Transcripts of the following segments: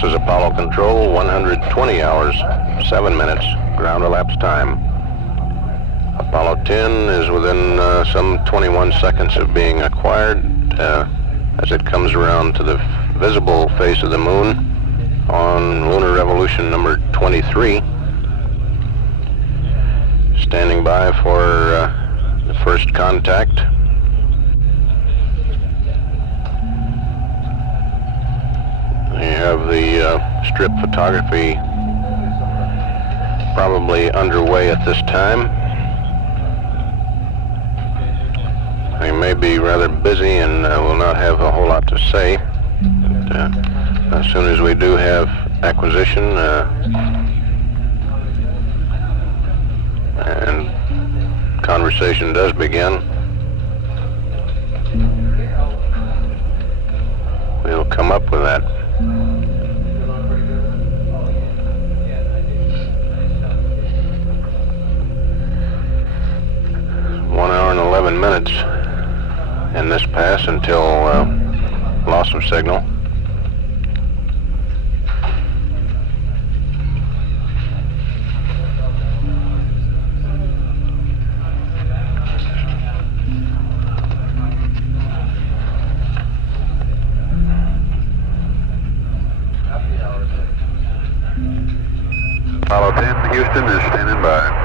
This is Apollo Control, 120 hours, 7 minutes, ground elapsed time. Apollo 10 is within some 21 seconds of being acquired as it comes around to the visible face of the moon on lunar revolution number 23. Standing by for the first contact. We have the strip photography probably underway at this time. We may be rather busy and will not have a whole lot to say. But, as soon as we do have acquisition and conversation does begin, we'll come up with that. One hour and 11 minutes in this pass until loss of signal. Apollo 10, Houston is standing by.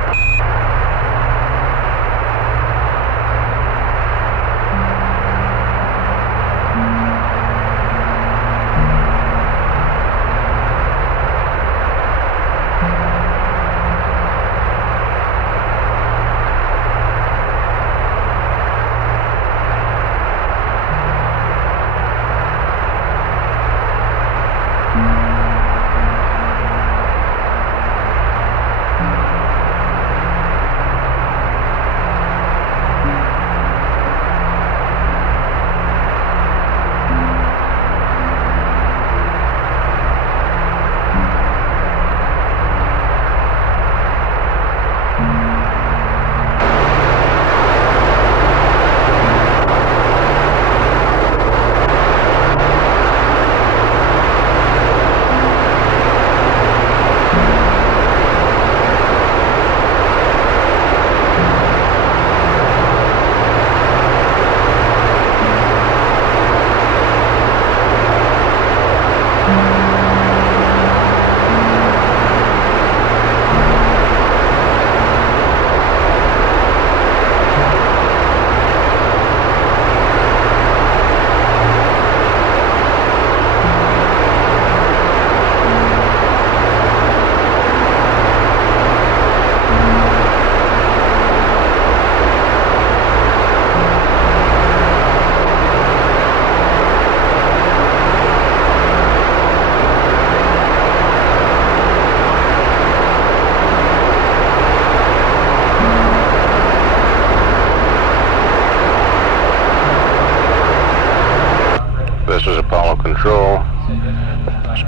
This is Apollo Control.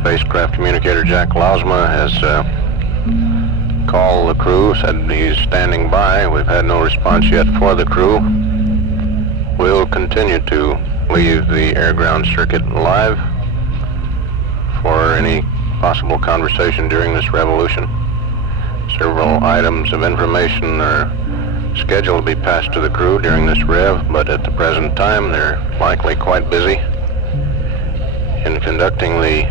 Spacecraft communicator Jack Lausma has called the crew, said he's standing by. We've had no response yet for the crew. We'll continue to leave the air-ground circuit live for any possible conversation during this revolution. Several items of information are scheduled to be passed to the crew during this rev, but at the present time they're likely quite busy in conducting the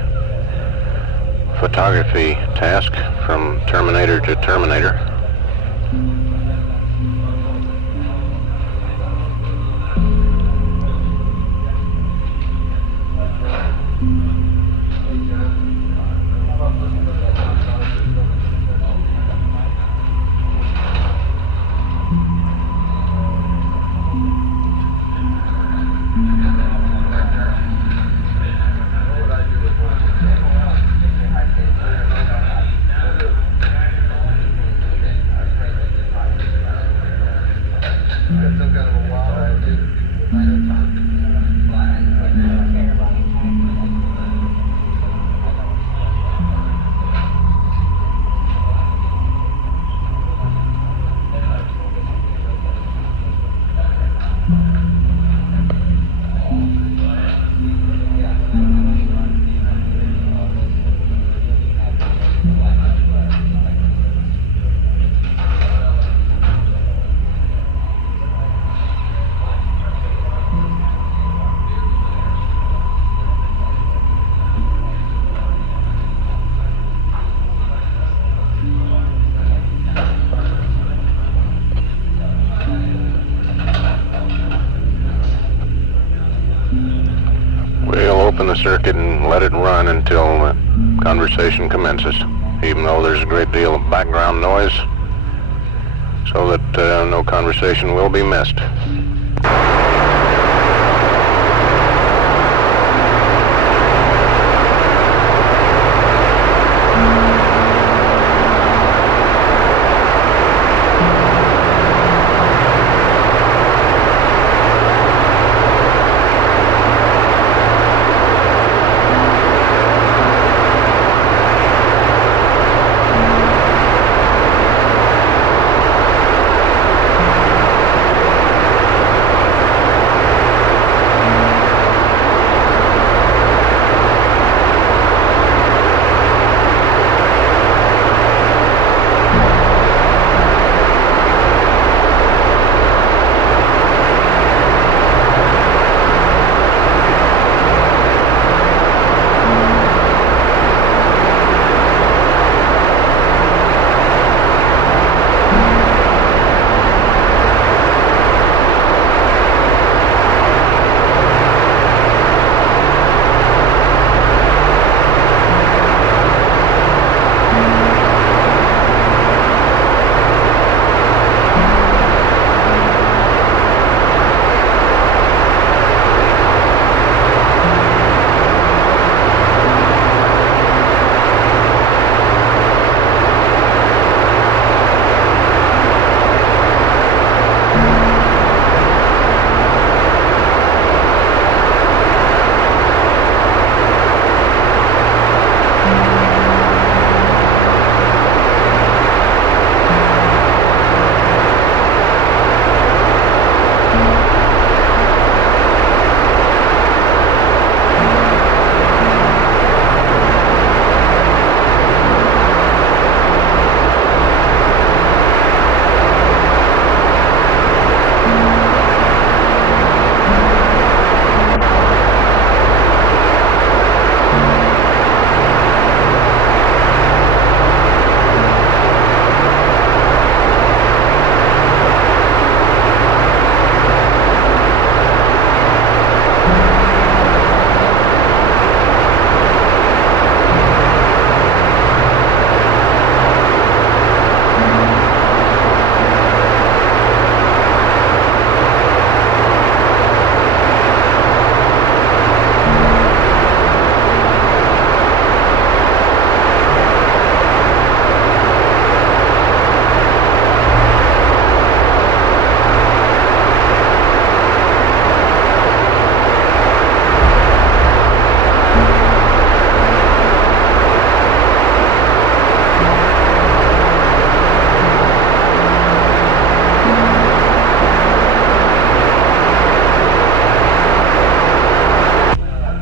photography task from terminator to terminator. circuit and let it run until conversation commences, even though there's a great deal of background noise, so that no conversation will be missed.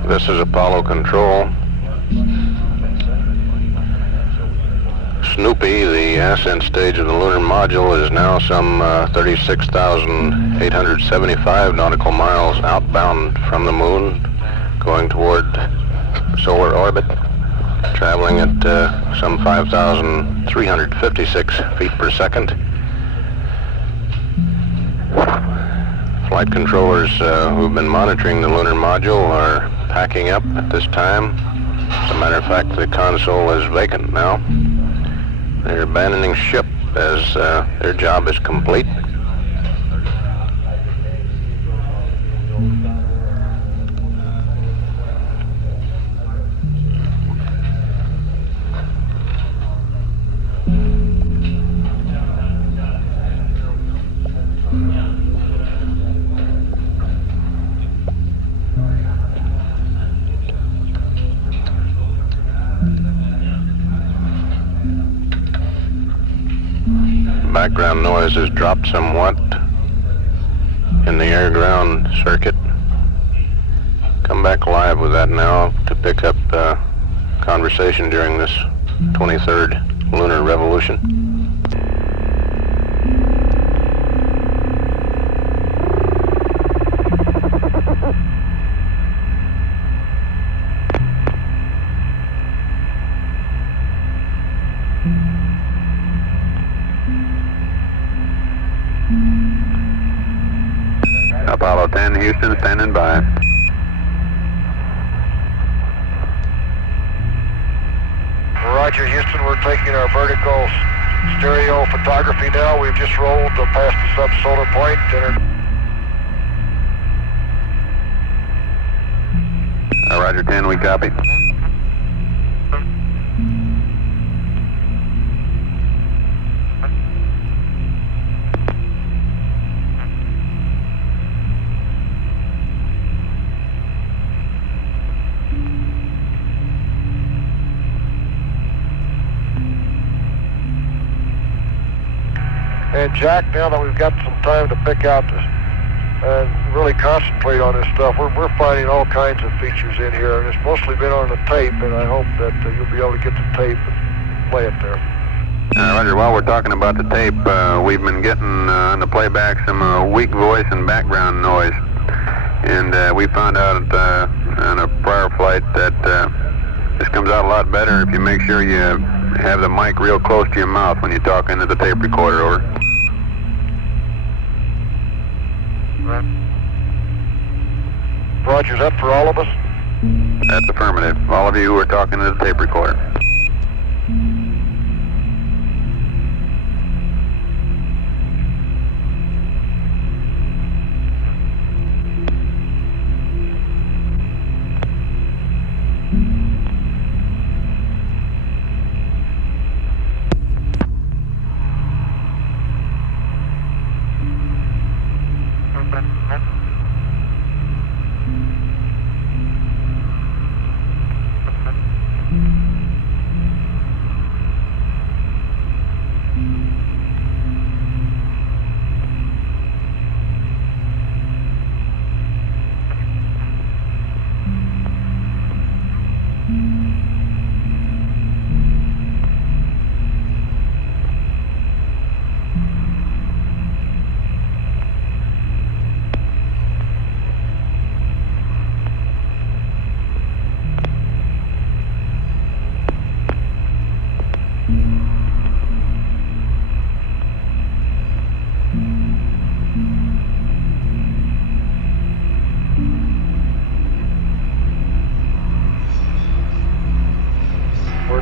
This is Apollo Control. Snoopy, the ascent stage of the lunar module, is now some 36,875 nautical miles outbound from the moon, going toward solar orbit, traveling at some 5,356 feet per second. Flight controllers who've been monitoring the lunar module are packing up at this time. As a matter of fact, the console is vacant now. They're abandoning ship as their job is complete. Background noise has dropped somewhat in the air-ground circuit. Come back live with that now to pick up conversation during this 23rd lunar revolution. Apollo 10, Houston, standing by. Roger, Houston, we're taking our vertical stereo photography now. We've just rolled past the subsolar point. Roger 10, we copy. And Jack, now that we've got some time to pick out and really concentrate on this stuff, we're finding all kinds of features in here, and it's mostly been on the tape, and I hope that you'll be able to get the tape and play it there. Roger, while we're talking about the tape, we've been getting on the playback some weak voice and background noise, and we found out on a prior flight that this comes out a lot better if you make sure you have the mic real close to your mouth when you talk into the tape recorder. Over. Roger, is that for all of us? That's affirmative. All of you who are talking to the tape recorder.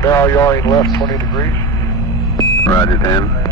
Now yawing left 20 degrees. Roger 10.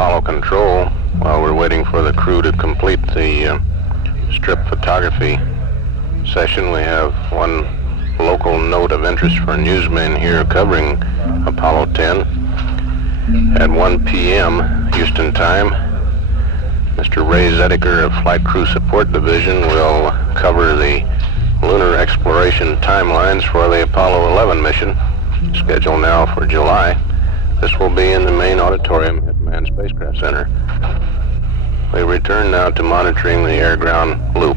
Apollo Control. While we're waiting for the crew to complete the strip photography session, we have one local note of interest for newsmen here covering Apollo 10. At 1 p.m. Houston time, Mr. Ray Zediker of Flight Crew Support Division will cover the lunar exploration timelines for the Apollo 11 mission, scheduled now for July. This will be in the main auditorium at Manned Spacecraft Center. We return now to monitoring the air-ground loop.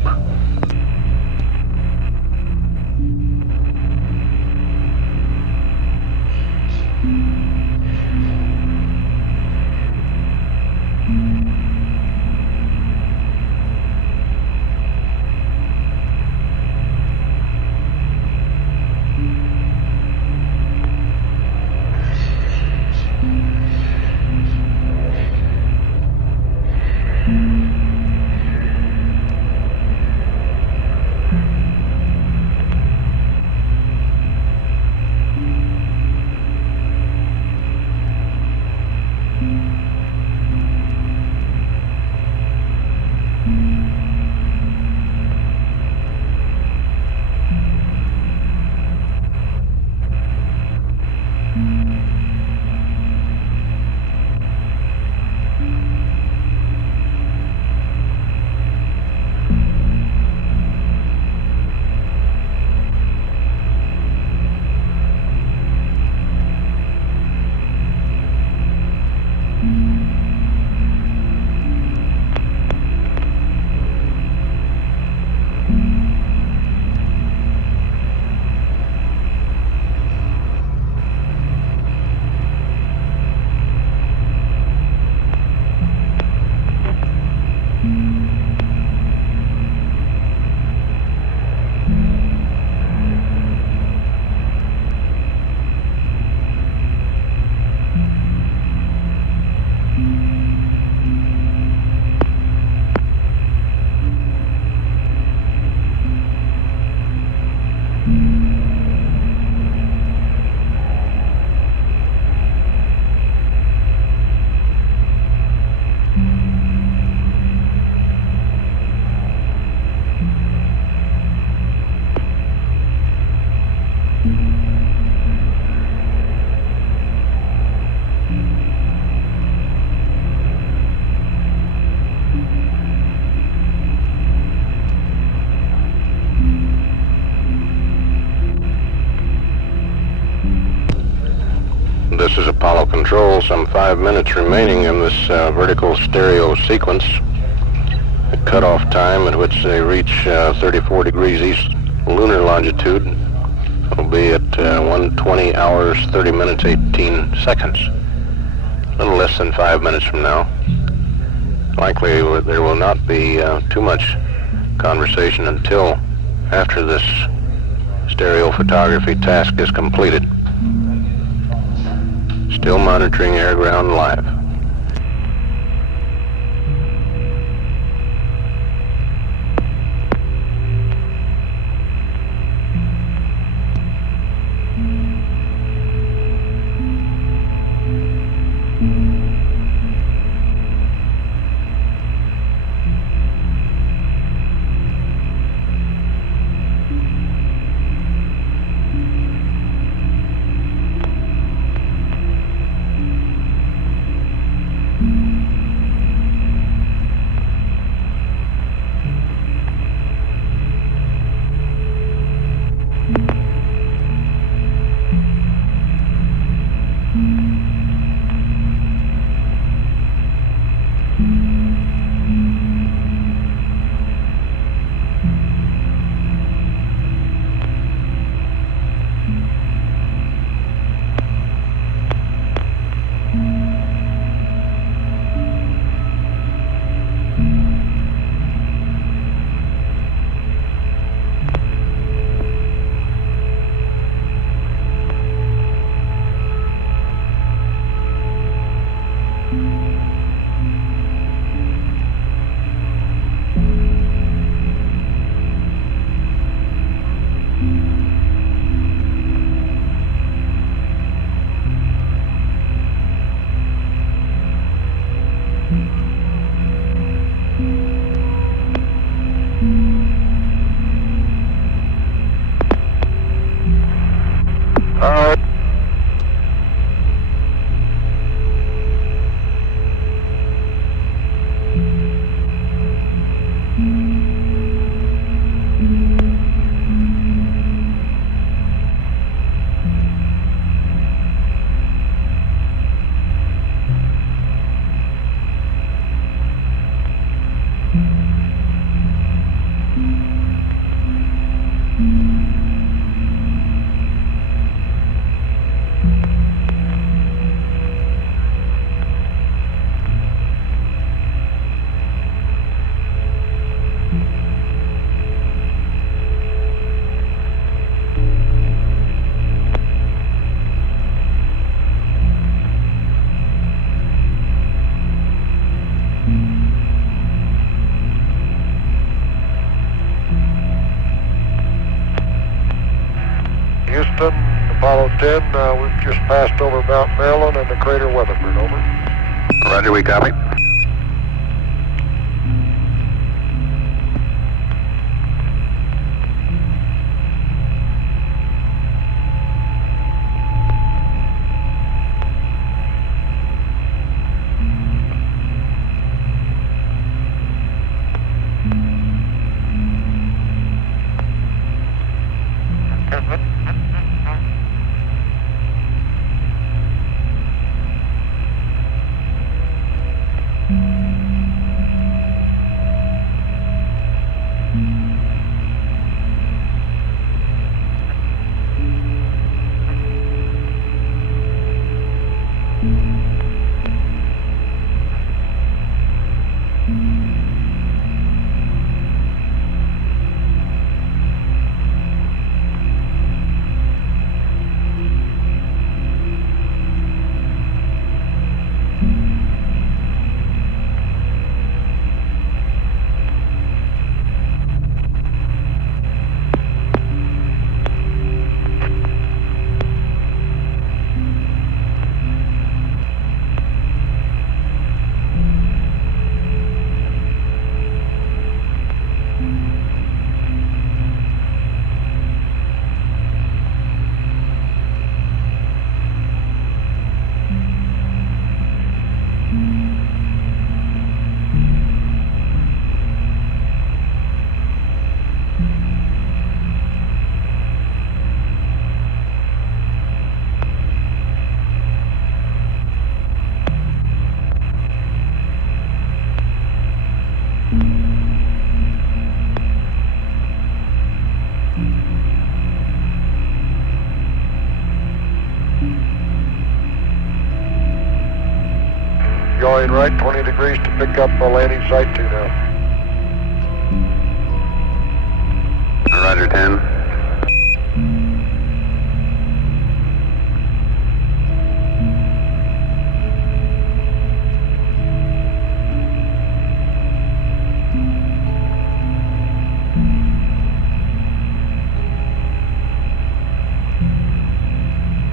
This is Apollo Control, some 5 minutes remaining in this vertical stereo sequence. The cutoff time at which they reach 34 degrees east lunar longitude will be at 1:20 hours, 30 minutes, 18 seconds. A little less than 5 minutes from now. Likely there will not be too much conversation until after this stereo photography task is completed. Still monitoring air-ground live. Apollo 10, we've just passed over Mount Maryland and the crater Weatherford, over. Roger, we copy. Going right 20 degrees to pick up a landing site 2 now. Roger, 10.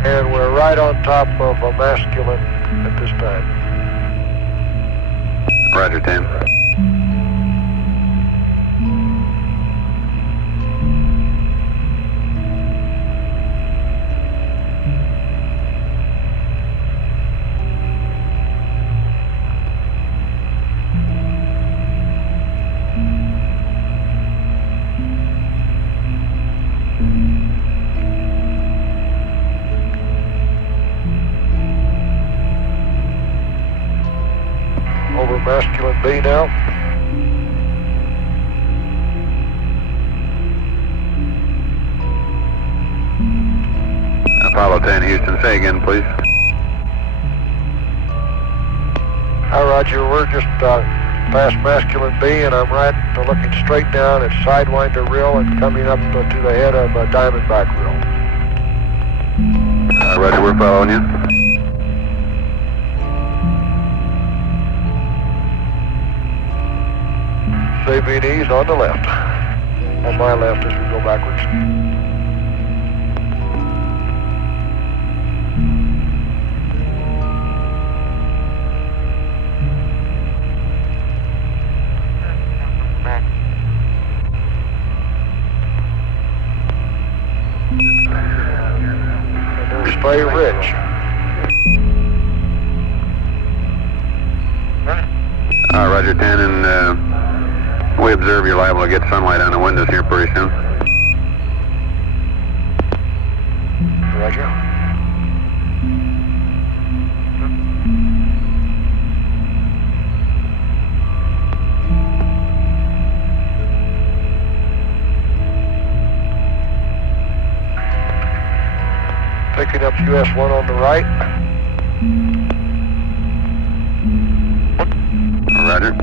And we're right on top of a masculine at this time. Roger, 10. Over masculine B now. Apollo 10, Houston, say again, please. Hi, Roger. We're just past masculine B, and I'm right looking straight down at Sidewinder Rill and coming up to the head of Diamondback Rill. Roger, we're following you. Sabines on the left. On my left as we go backwards. And there's Spey Ridge. Roger, 10, and we observe you're liable to get sunlight on the windows here pretty soon. Roger. Picking up US 1 on the right. Roger.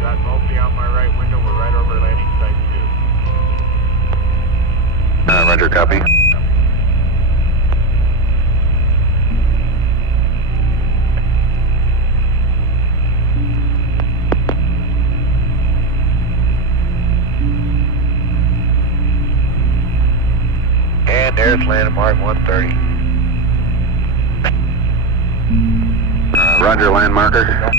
Got Mopi on my right window. We're right over landing. There's landmark 130. Roger, land marker.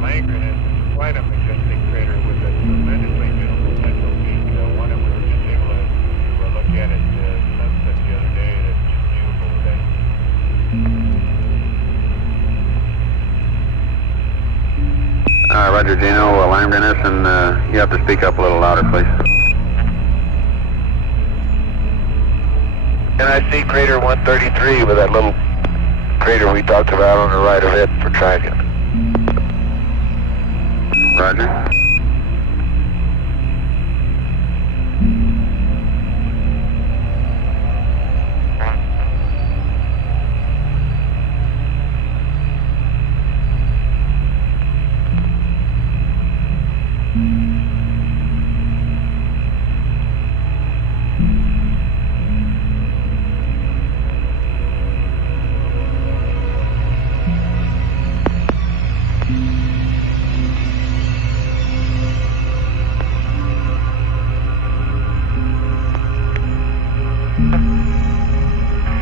Langren is quite a majestic crater with a tremendously beautiful central peak. One that we were just able to look at at sunset the other day. That's just beautiful today. Roger, Gino, Langren is, and you have to speak up a little louder, please. And I see crater 133 with that little crater we talked about on the right of it for tracking. Roger.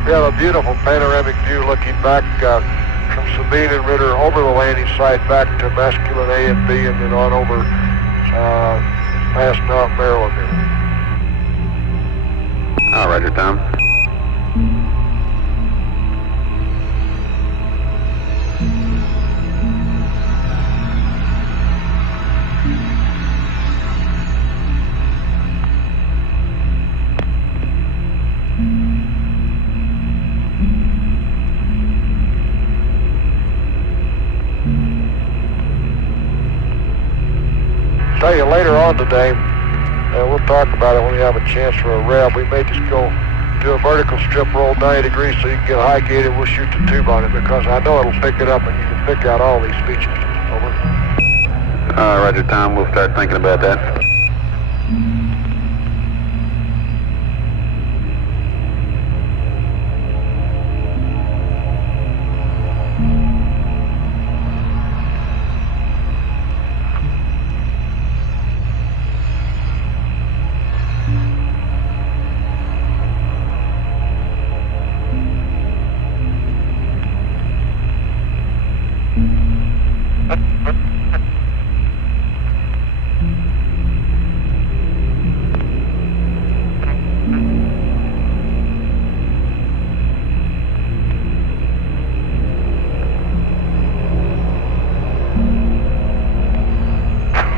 We have a beautiful panoramic view looking back from Sabine and Ritter over the landing site back to Masculine A and B, and then on over past Mount Maryland. Roger, Tom. Tell you later on today, we'll talk about it when we have a chance for a rev. We may just go do a vertical strip roll 90 degrees so you can get high gated. We'll shoot the tube on it because I know it'll pick it up and you can pick out all these features. Over. Roger, Tom. We'll start thinking about that.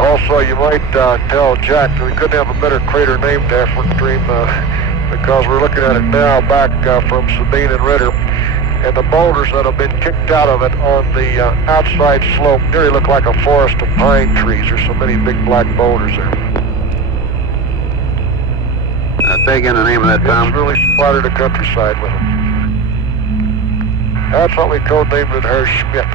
Also, you might tell Jack that we couldn't have a better crater named Afric Stream because we're looking at it now back from Sabine and Ritter. And the boulders that have been kicked out of it on the outside slope nearly look like a forest of pine trees. There's so many big black boulders there. Say again the name of that, Tom. It's really splattered the countryside with them. That's what we codenamed it Herr Schmidt.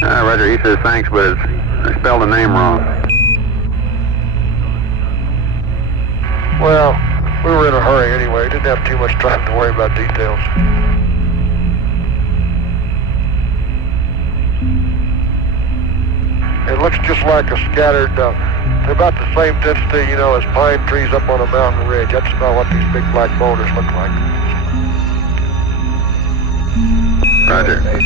Roger, he says thanks, but I spelled the name wrong. Well, we were in a hurry anyway. Didn't have too much time to worry about details. It looks just like a scattered, they're about the same density, you know, as pine trees up on a mountain ridge. That's about what these big black boulders look like. Roger.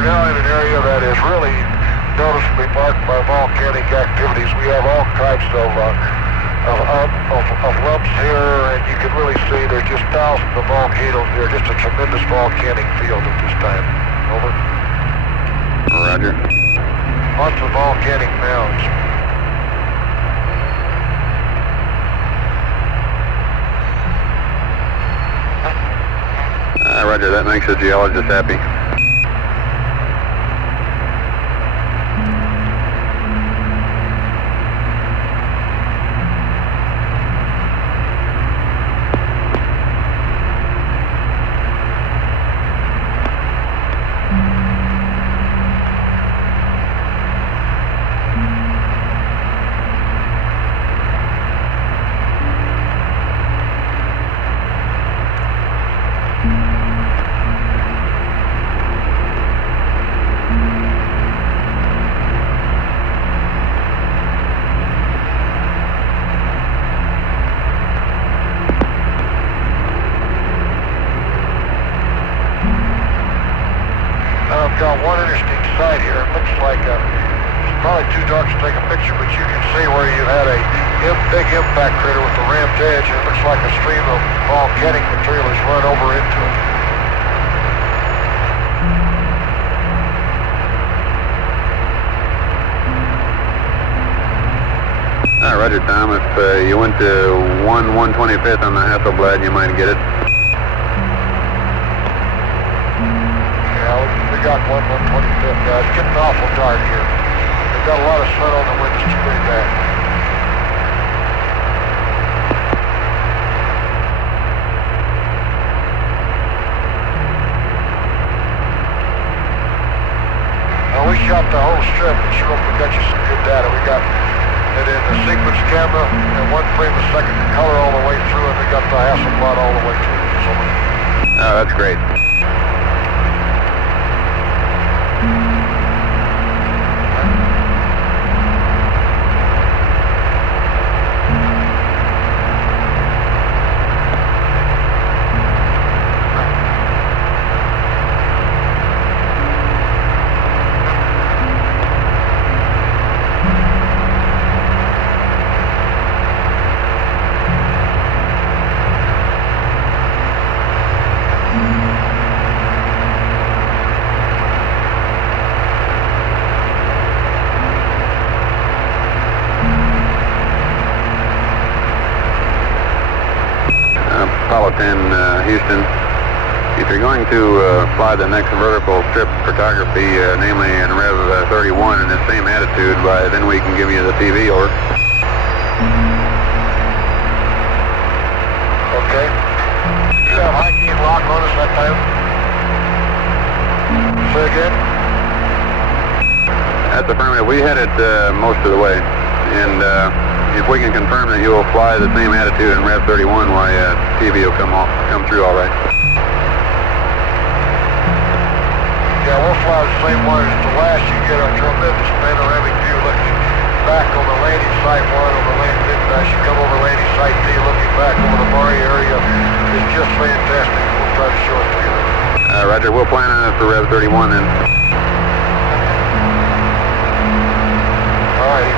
we're now in an area that is really noticeably marked by volcanic activities. We have all types of lumps here, and you can really see there's just thousands of volcanoes here. Just a tremendous volcanic field at this time. Over. Roger. Lots of volcanic mounds. Roger, that makes the geologist happy. I've got one interesting site here. It looks like it's probably too dark to take a picture, but you can see where you had a big impact crater with the ramped edge, and it looks like a stream of volcanic material has run over into it. Roger, Tom. If you went to 1/125th on the Hasselblad, you might get it. We got 1/125th, guys. It's getting awful dark here. We've got a lot of sun on the windows. It's pretty bad. Now, we shot the whole strip, and sure we got you some good data. We got it in the sequence camera, and 1 frame a second color all the way through, and we got the Hasselblad all the way through. So, Oh, that's great. Apollo 10, Houston. If you're going to fly the next vertical strip photography, namely in Rev 31 in the same attitude, then we can give you the TV over. okay. You have high gain lock on us that time? Say again? That's affirmative. We had it most of the way, and if we can confirm that you will fly the same attitude in Rev 31, why TV will come through all right. Yeah, we'll fly the same one. At the last, you get a tremendous panoramic view looking back on the landing site 1 over landing midpass. You come over landing site D, looking back over the Maury area. It's just fantastic. We'll try to show it to you. Roger, we'll plan on it for Rev 31 then. All righty.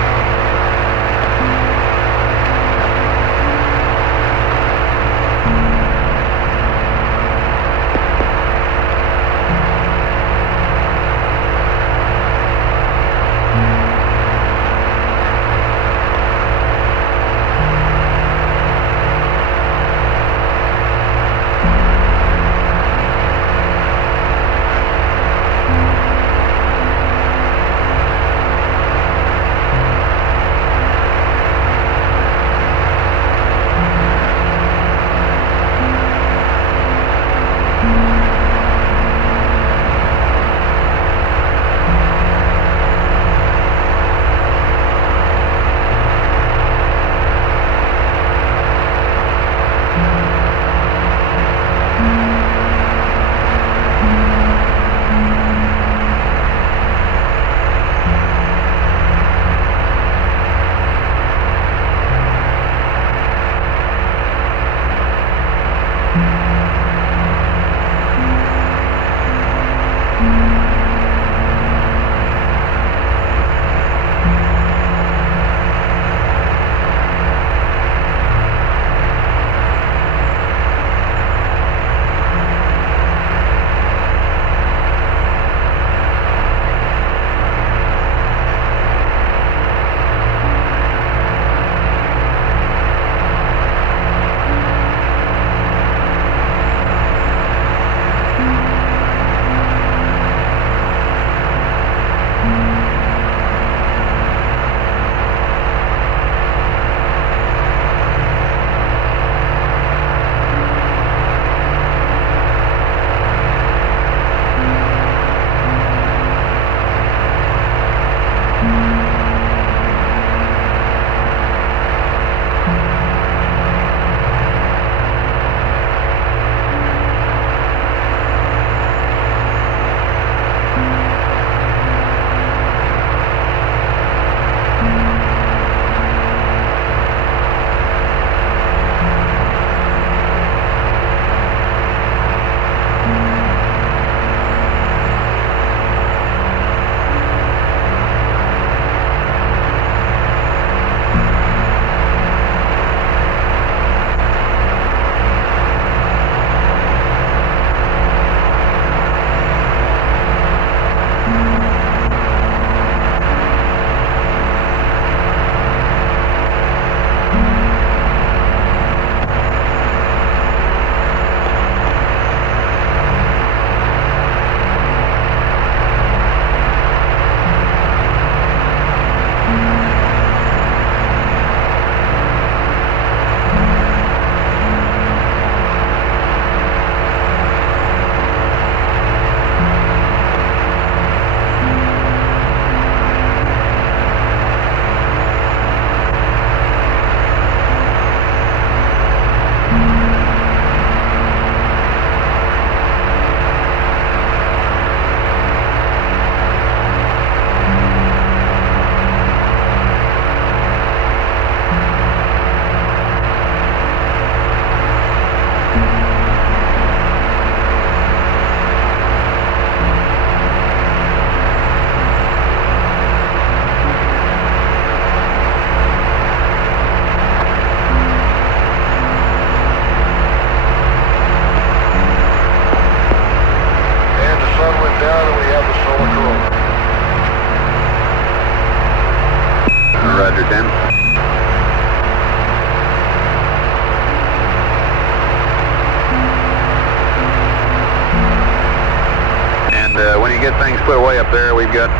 And when you get things put away up there, we've got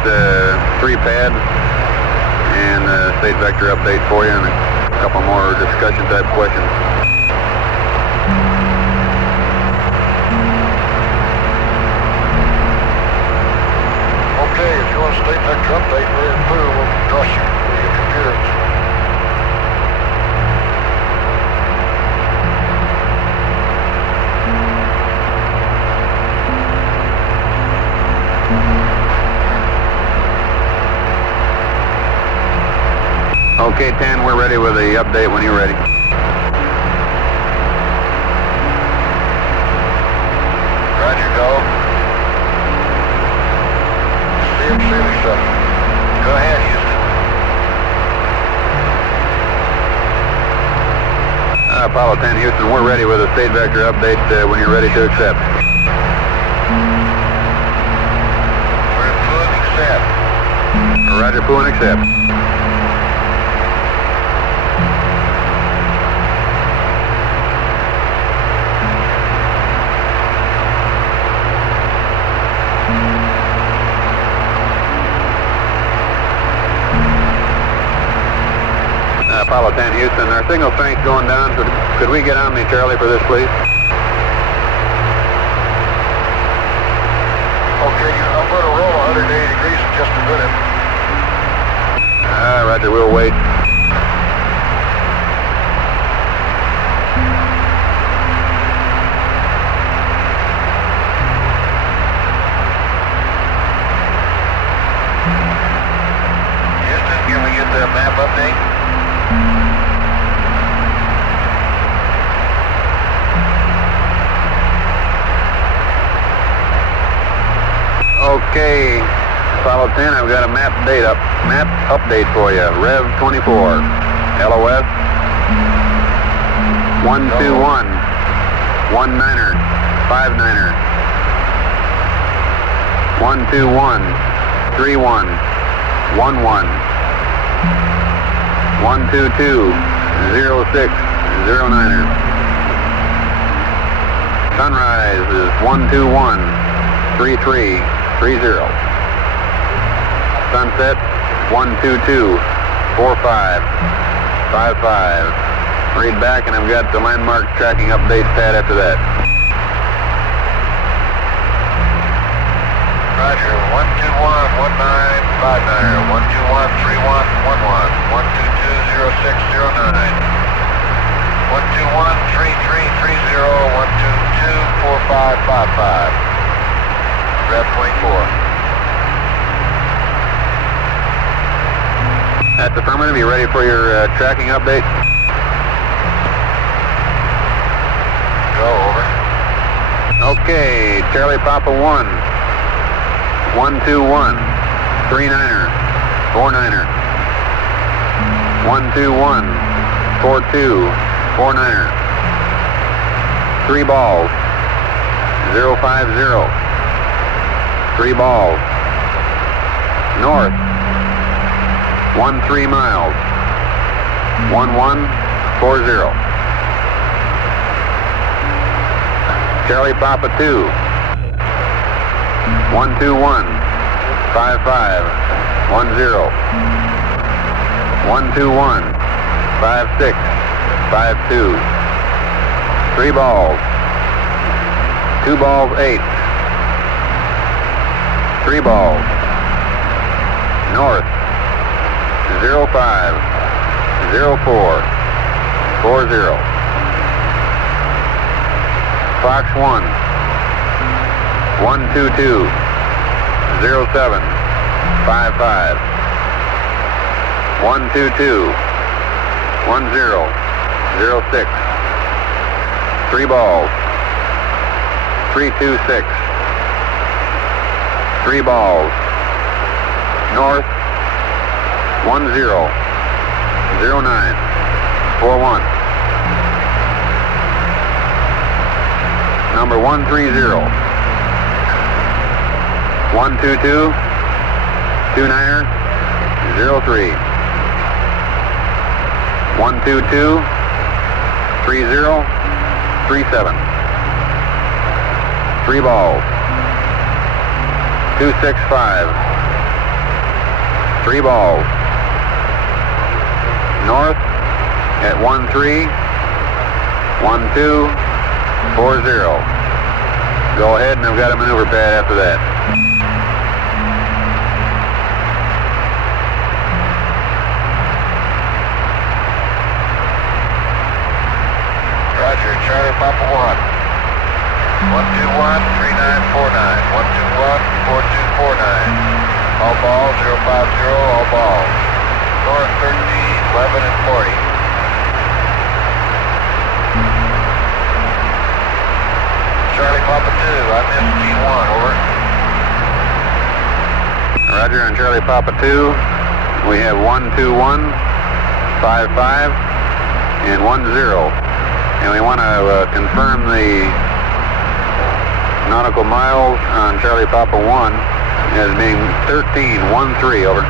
3 pads and a state vector update for you and a couple more discussion type questions. Okay, if you want a state vector update, we're in clear. We'll toss you to your computer. Okay, 10, we're ready with the update when you're ready. Roger, go. CM77. Go ahead, Houston. Apollo 10, Houston, we're ready with a state vector update when you're ready to accept. We're in fluid accept. Roger, fluid accept. Apollo 10, Houston, our signal strength's going down. Could we get Omni Charlie for this, please? Okay, I'm going to roll 180 degrees in just a minute. Roger, we'll wait. Houston, can we get the map update? Okay, Apollo 10, I've got a map update for you. Rev 24, LOS 121, 19er, 59er, 121, 31, 11, 122, 06, 09er. Sunrise is 121, 33, 30. Sunset 122, 45, 55. Read back and I've got the landmark tracking update pad after that. Roger, 121-1959, 121-3111, 122-0609, 121-3330, 122-4555. Rev 24. That's affirmative. You ready for your tracking update? Go, over. Okay, Charlie Papa 1, 121, 39er, 49er, 121, 42, 49er, 3 balls, 050, 3 balls, north, 13 miles, 1140. Charlie Papa 2, 121, 55, 10, 121, 56, 52, 3 balls, 2 balls 8, 3 balls, north, 05, 04, 40. Fox 1, 122, 07, 55, 122, 10, 06, 3 balls, 326, 3 balls, north, 10, 09, 41. Number 130, 122, 29er, 03, 122, 30, 37, 3 balls, 265. 3 balls. North at 13, 1240. Go ahead, and I've got a maneuver pad after that. Roger, Charlie Papa 1. 121-3949. 121-4249. All balls, 050, all balls. North 13, 11 and 40. Charlie Papa 2, I missed T1, over. Roger, on Charlie Papa 2, we have 121-55 and 10. And we want to confirm the nautical miles on Charlie Papa 1 as being 1313, over.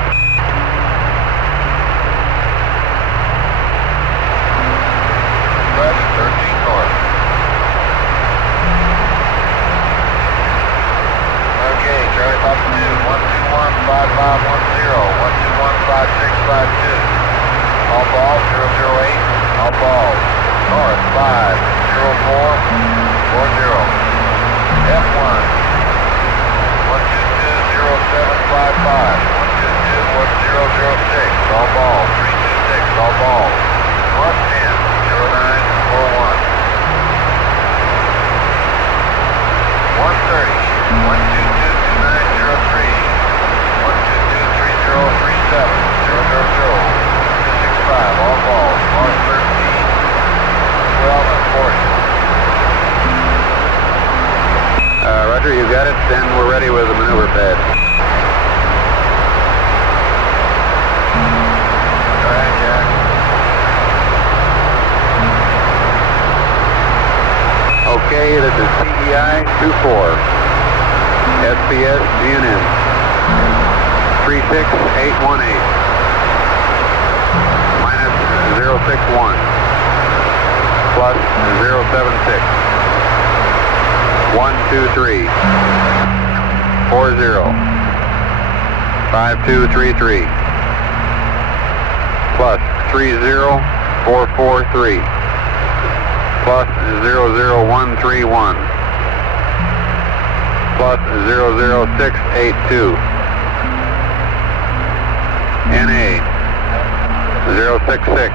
Roger, 13 north. Okay, Charlie Papa 2, 121-5510, 121-5652. All balls, 008, all balls. North 50440. F1 1220755. 1221006. All balls. 326. All balls. North 10 0941. 130 1222903. 1223037. 000 265. All balls. North 13 12 and 40. Roger, you got it, then we're ready with the maneuver pad. All right, Jack. Okay, this is PEI 24. SPS GNN 36818. Minus 061. Plus 076. 123 40 5233 plus 30443 plus 00131 plus 00682 NA 066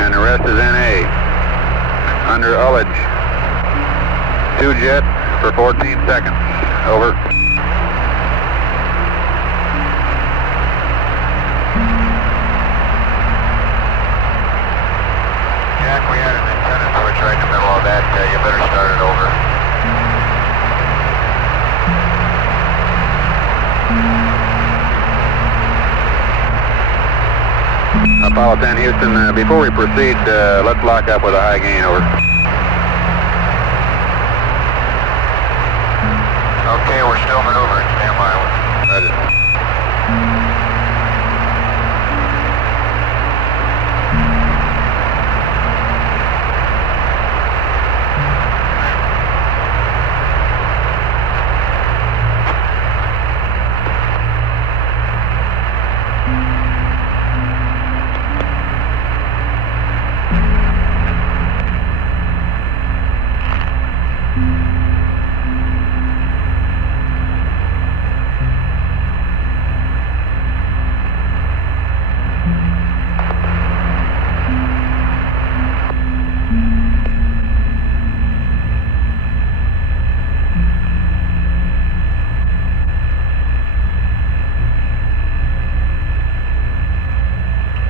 and the rest is NA under ullage. 2 jet for 14 seconds. Over. Jack, we had an antenna switch right in the middle of that. You better start it over. Apollo 10 Houston, before we proceed, let's lock up with a high gain. Over. Okay, we're still maneuvering. Stand by. Roger.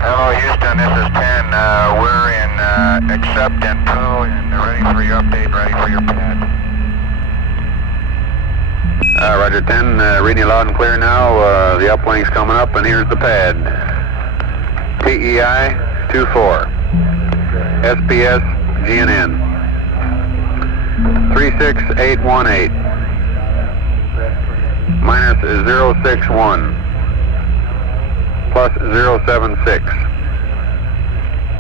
Hello, Houston, this is 10. We're in accept and tow and ready for your update, ready for your pad. Roger 10, reading you loud and clear now. The uplink's coming up, and here's the pad. PEI 24. SPS GNN 36818. Minus 061. Plus 076.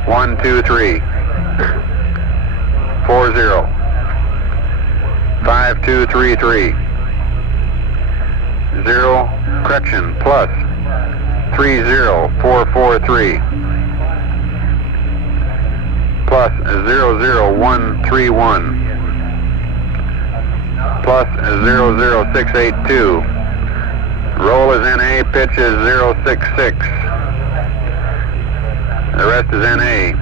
123 40 5233 correction, plus 30443, plus 00131, plus 00682. Roll is NA, pitch is 066. The rest is NA.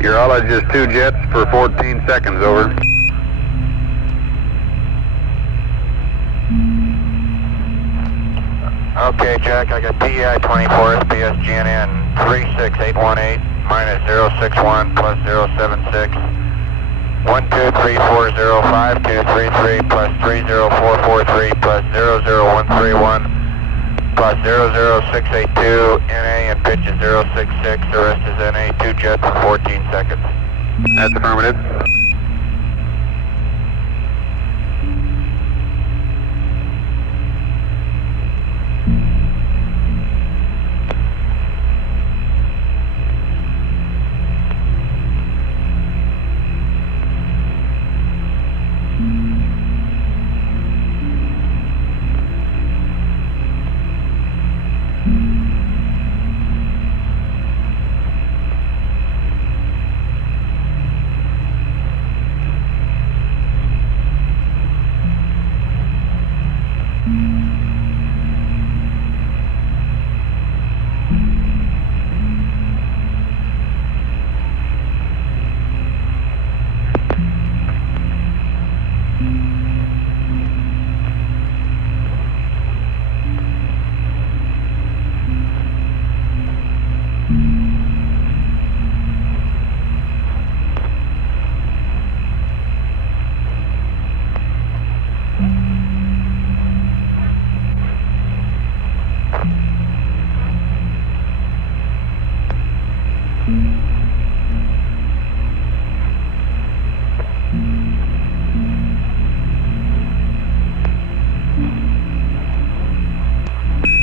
Your haulage is 2 jets for 14 seconds, over. Okay, Jack, I got PEI 24, SPS GNN 36818, minus 061 plus 076, 123405233 plus 30443 plus 00131 plus 00682, NA and pitch is 066, the rest is NA, 2 jets for 14 seconds. That's affirmative.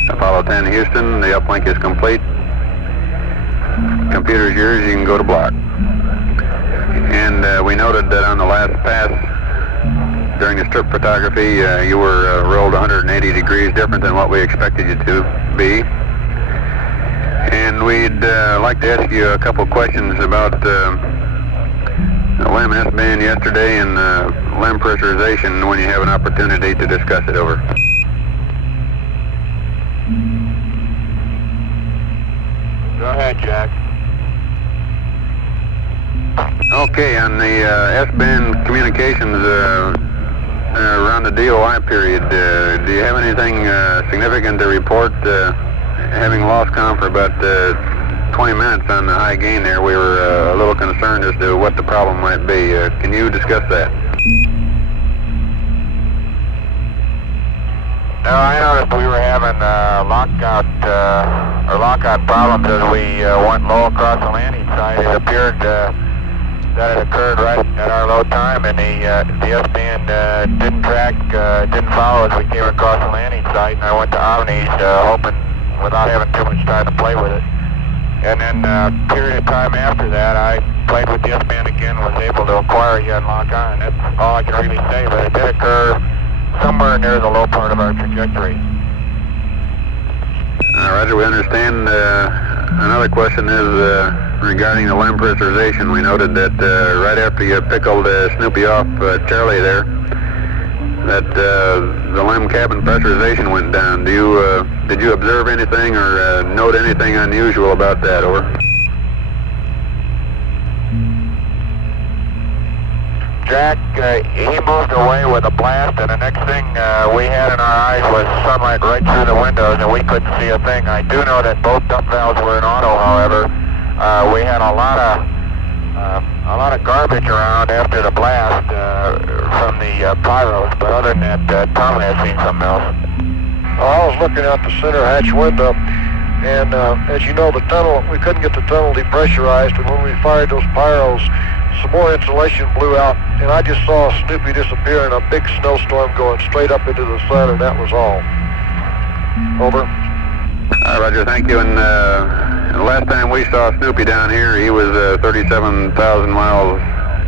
Apollo 10 Houston, the uplink is complete. Computer's yours, you can go to block. And we noted that on the last pass during the strip photography, you were rolled 180 degrees different than what we expected you to be. And we'd like to ask you a couple questions about LEM S-band yesterday and LEM pressurization when you have an opportunity to discuss it, over. Go ahead, Jack. Okay, on the S-band communications around the DOI period, do you have anything significant to report? Having lost comm for about 20 minutes on the high gain there, we were a little concerned as to what the problem might be. Can you discuss that? No, I noticed we were having lockout problems as we went low across the landing site. It appeared that it occurred right at our low time, and the S-band didn't follow as we came across the landing site, and I went to Omnis hoping, without having too much time to play with it. And then a period of time after that, I played with the S-band again and was able to acquire you and lock on. That's all I can really say, but it did occur somewhere near the low part of our trajectory. Roger, we understand. Another question is regarding the LEM pressurization. We noted that right after you pickled Snoopy off Charlie there, that the LEM cabin pressurization went down. Did you observe anything or note anything unusual about that, over? Jack, he moved away with a blast, and the next thing we had in our eyes was sunlight right through the windows, and we couldn't see a thing. I do know that both dump valves were in auto, however. We had a lot of garbage around after the blast from the pyros, but other than that, Tom has seen something else. Well, I was looking out the center hatch window, and as you know, the tunnel, we couldn't get the tunnel depressurized, and when we fired those pyros, some more insulation blew out, and I just saw Snoopy disappear in a big snowstorm going straight up into the sun, and that was all. Over. Roger, thank you. And the last time we saw Snoopy down here, he was 37,000 miles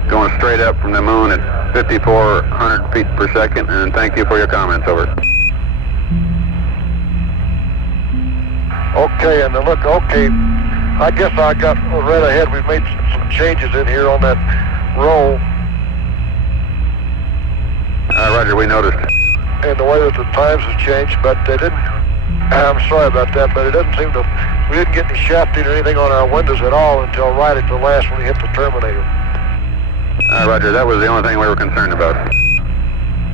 going straight up from the moon at 5,400 feet per second. And thank you for your comments, over. Okay, and look, okay, I guess I got right ahead. We've made some changes in here on that roll. Roger, we noticed. And the way that the times have changed, but they didn't, I'm sorry about that, but it doesn't seem to, we didn't get any shafting or anything on our windows at all until right at the last when we hit the terminator. Roger, that was the only thing we were concerned about.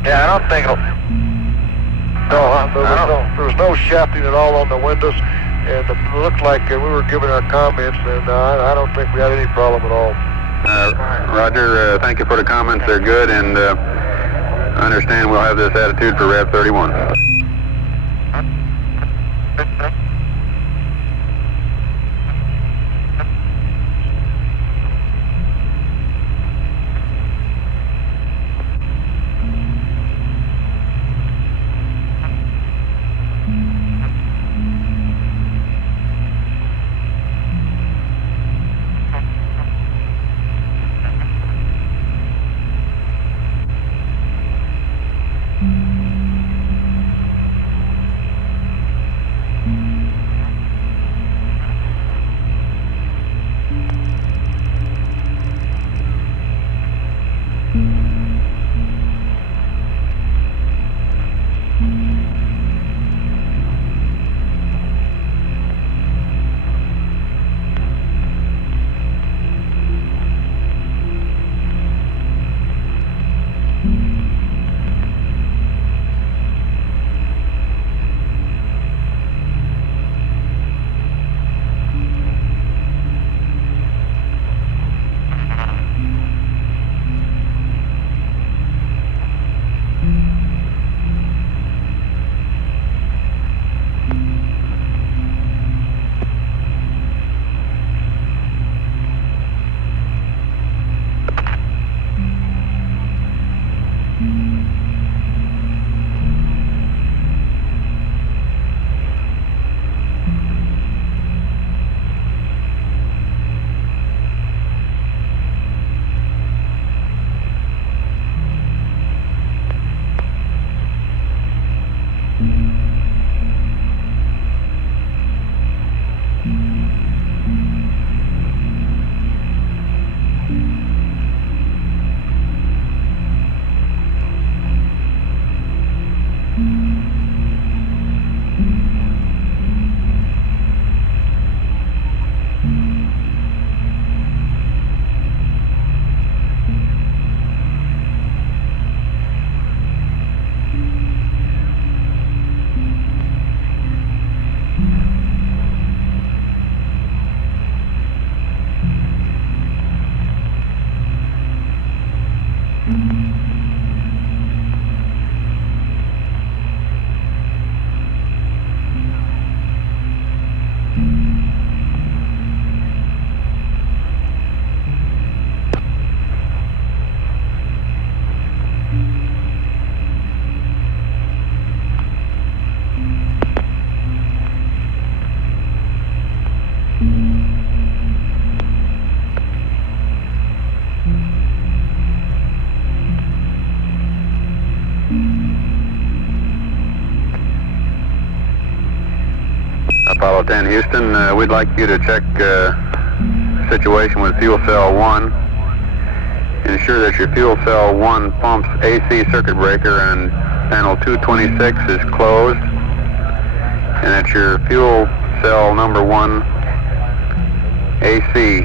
Yeah, I don't think it'll... No, there was no shafting at all on the windows, and it looked like we were giving our comments, and I don't think we had any problem at all. Roger, thank you for the comments. They're good, and I understand we'll have this attitude for RAB 31. Apollo 10 Houston, we'd like you to check situation with fuel cell 1. Ensure that your fuel cell 1 pump's AC circuit breaker on panel 226 is closed, and that your fuel cell number 1 AC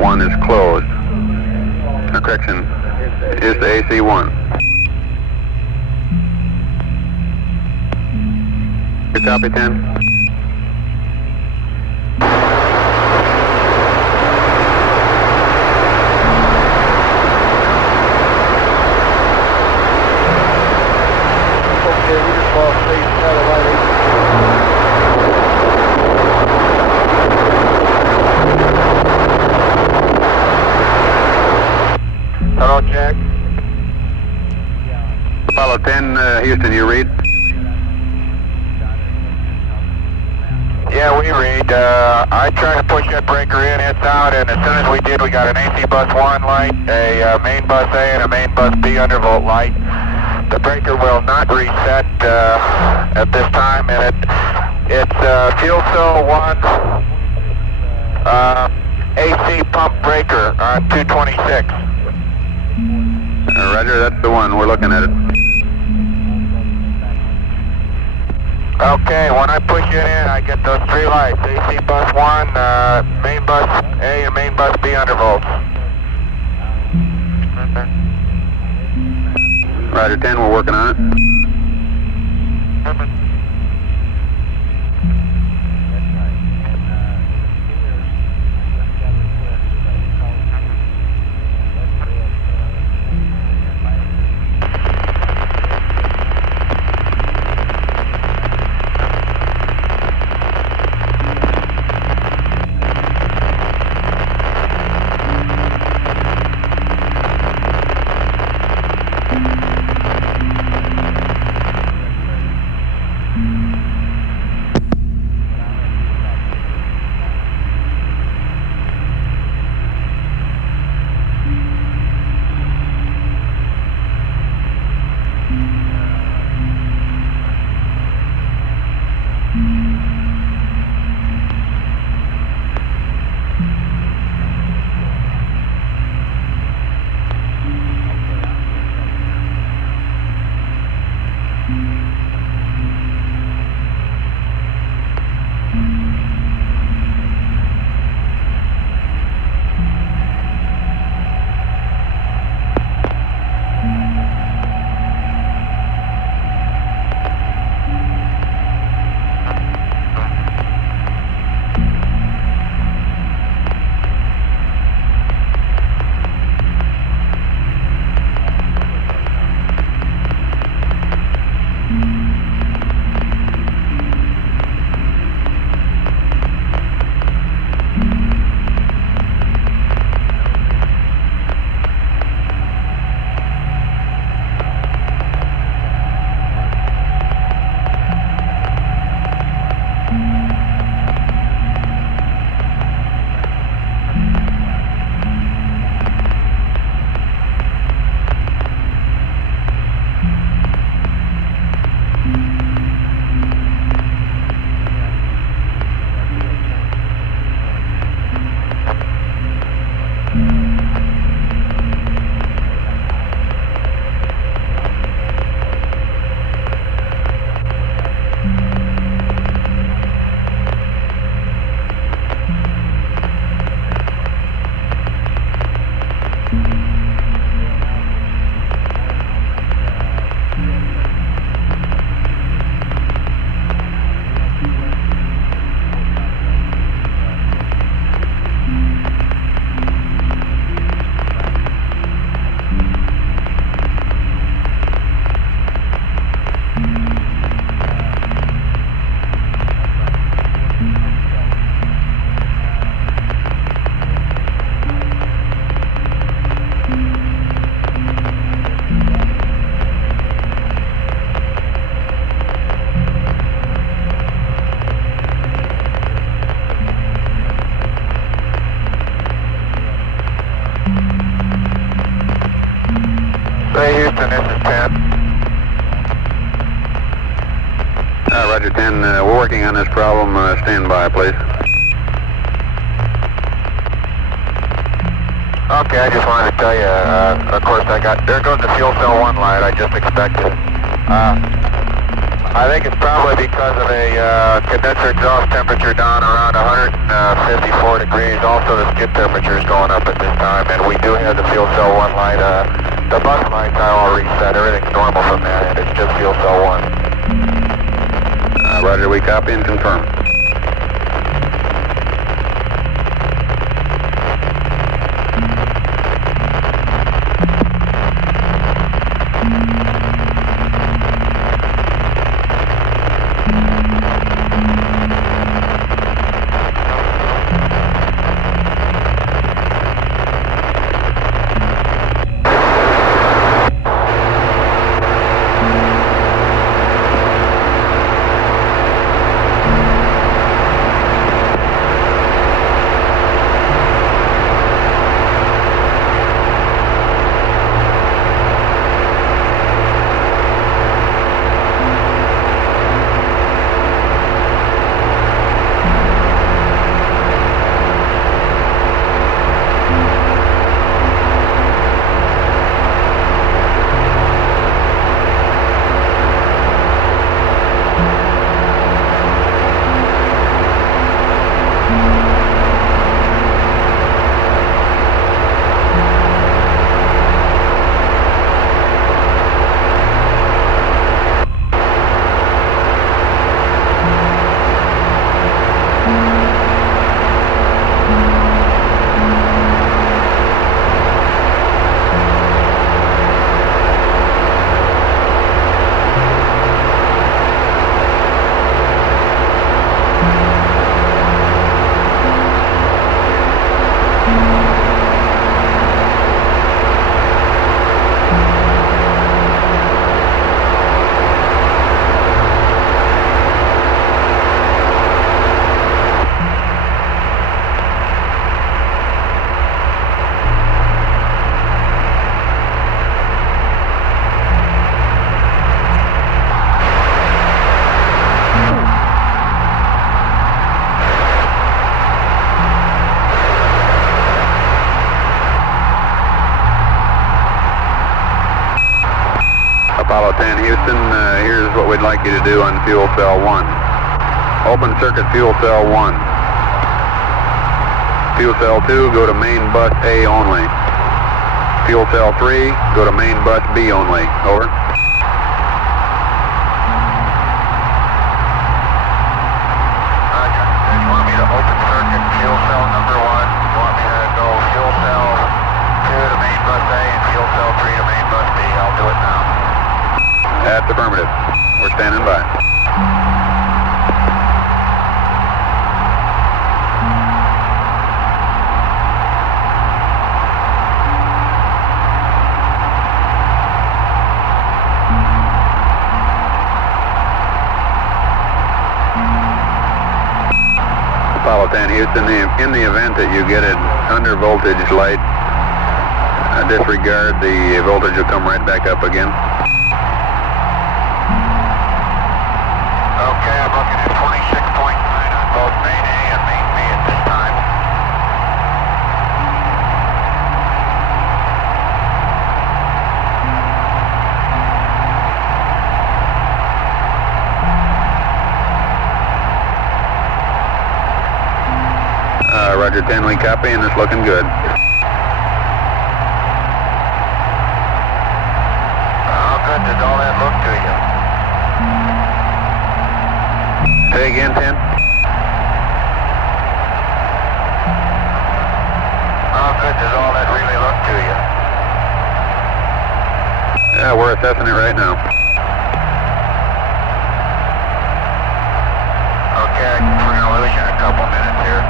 1 is closed. Correction, is the AC 1. You copy 10? Hello, Jack. Apollo 10, Houston, you read? Yeah, we read. I tried to push that breaker in, it's out, and as soon as we did, we got an AC bus 1 light, a main bus A, and a main bus B undervolt light. The breaker will not reset at this time, and It's fuel cell 1, AC pump breaker on 226. Roger, that's the one. We're looking at it. Okay, when I push it in, I get those three lights. AC bus 1, main bus A and main bus B undervolts. Roger, 10, we're working on it. Houston, this is 10. Roger, 10. We're working on this problem. Stand by, please. Okay, I just wanted to tell you, of course there goes the fuel cell 1 light, I just expected. I think it's probably because of a condenser exhaust temperature down around 154 degrees. Also the skid temperature is going up at this time, and we do have the fuel cell 1 light. The bus lights are all reset, everything's normal from that end, it's just fuel cell 1. Roger, we copy and confirm. Apollo 10 Houston, here's what we'd like you to do on fuel cell 1. Open circuit fuel cell 1. Fuel cell 2, go to main bus A only. Fuel cell 3, go to main bus B only. Over. Roger. You want me to open circuit fuel cell number 1? You want me to go fuel cell 2 to main bus A and fuel cell 3 to main bus B? I'll do it now. That's affirmative. We're standing by. Apollo 10 Houston, in the event that you get an under voltage light, disregard, the voltage will come right back up again. Okay, I'm looking at 26.9 on both main A and main B at this time. Roger 10, we copy, and it's looking good. How good does all that look to you? Say again, 10. How good does all that really look to you? Yeah, we're assessing it right now. Okay, we're going to lose you in a couple minutes here.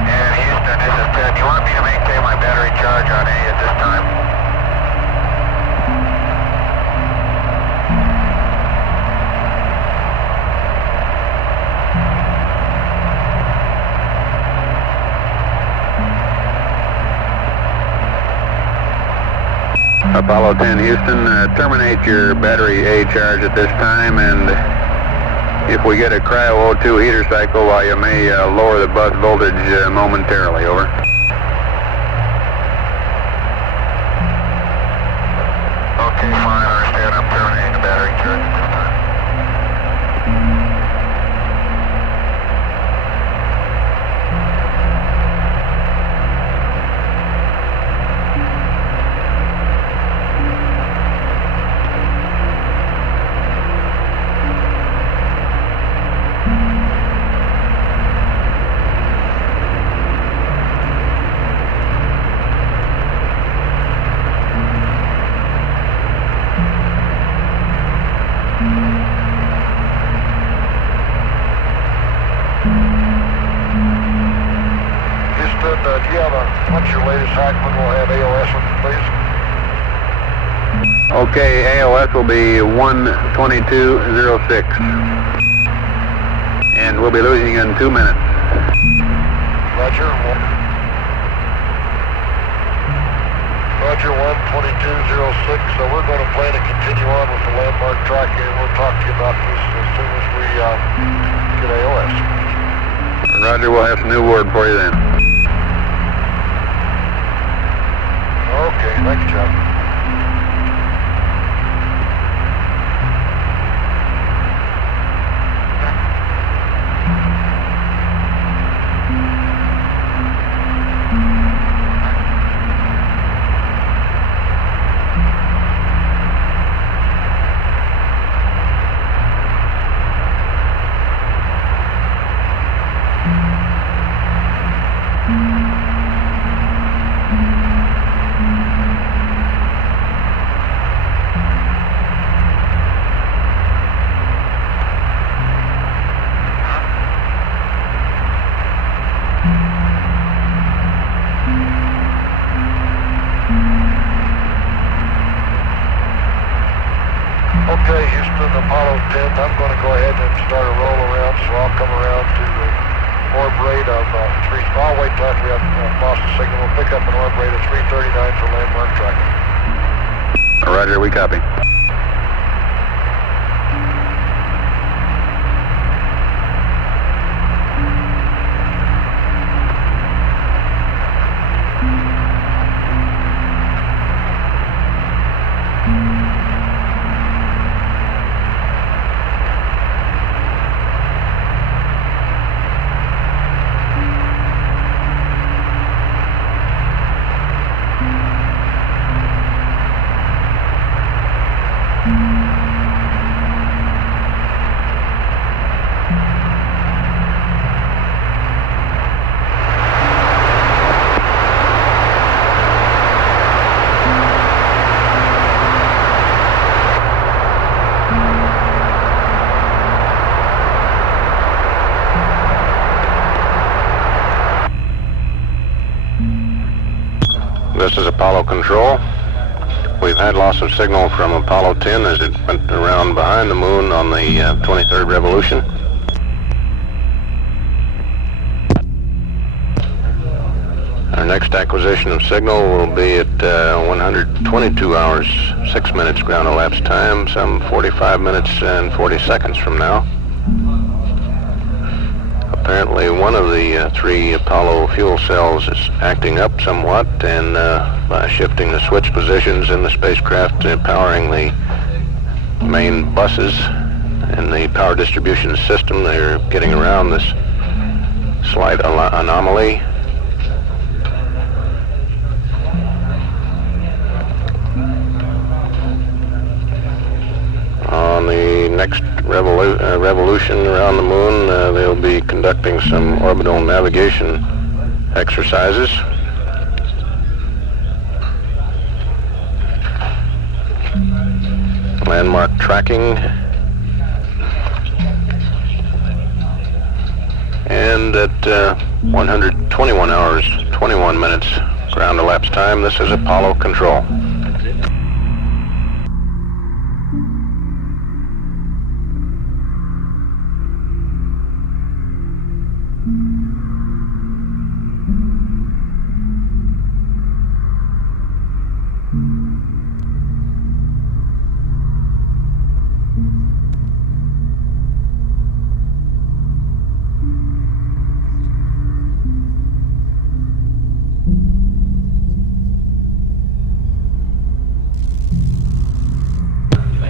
And Houston, this is Ted. Do you want me to maintain my battery charge on A at this time? Apollo 10 Houston, terminate your battery A charge at this time, and if we get a cryo O2 heater cycle, you may lower the bus voltage momentarily. Over. Okay, fine, I understand. I'm terminating the battery charge at this time. Houston, do you have what's your latest Hackman? We'll have AOS with you, please. Okay, AOS will be 12206. And we'll be losing in 2 minutes. Roger. Roger, 12206. So we're going to plan to continue on with the landmark tracking, and we'll talk to you about this as soon as we get AOS. Roger, we'll have some new word for you then. Okay, thank you, John. Okay, Houston, Apollo 10, I'm going to go ahead and start a roll around, so I'll come around to orb rate of 3. I'll wait till after we have lost the signal. We'll pick up an orb rate of 339 for landmark tracking. Roger, we copy. This is Apollo Control. We've had loss of signal from Apollo 10 as it went around behind the moon on the 23rd revolution. Our next acquisition of signal will be at 122 hours, 6 minutes ground elapsed time, some 45 minutes and 40 seconds from now. Apparently one of the 3 Apollo fuel cells is acting up somewhat, and by shifting the switch positions in the spacecraft, powering the main buses in the power distribution system, they're getting around this slight anomaly. On the next revolution around the moon, they'll be conducting some orbital navigation exercises. Landmark tracking. And at 121 hours, 21 minutes ground elapsed time, this is Apollo Control.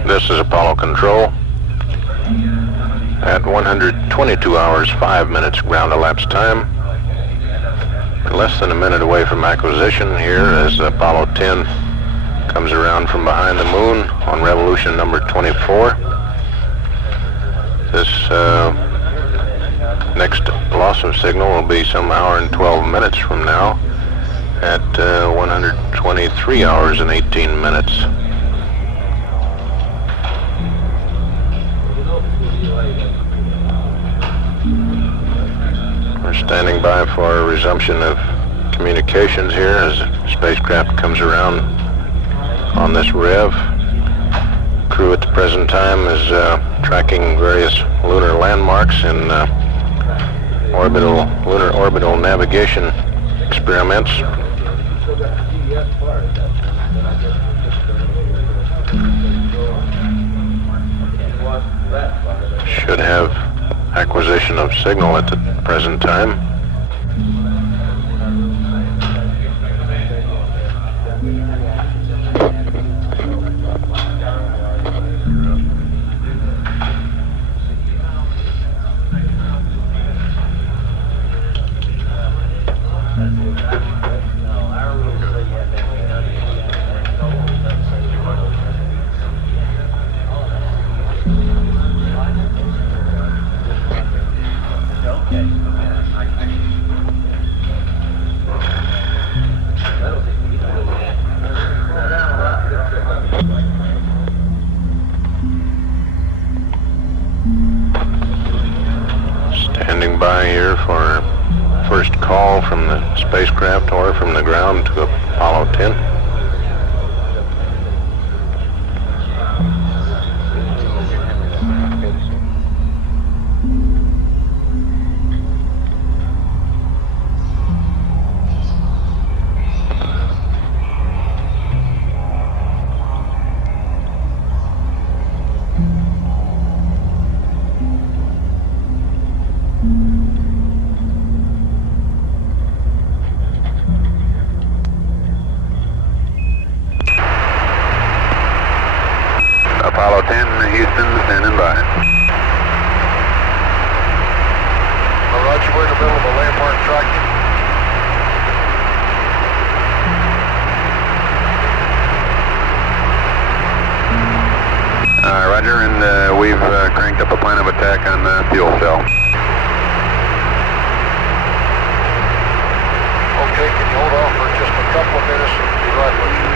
This is Apollo Control. At 122 hours, 5 minutes ground elapsed time. Less than a minute away from acquisition here as Apollo 10 comes around from behind the moon on revolution number 24. This next loss of signal will be some hour and 12 minutes from now at 123 hours and 18 minutes. We're standing by for a resumption of communications here as the spacecraft comes around on this rev. Crew at the present time is tracking various lunar landmarks in lunar orbital navigation experiments. Should have acquisition of signal at the present time. Standing by here for first call from the spacecraft or from the ground to Apollo 10. Houston, standing by. Roger, we're in the middle of a landmark tracking. Roger, and we've cranked up a plan of attack on the fuel cell. Okay, can you hold off for just a couple of minutes and be right with you?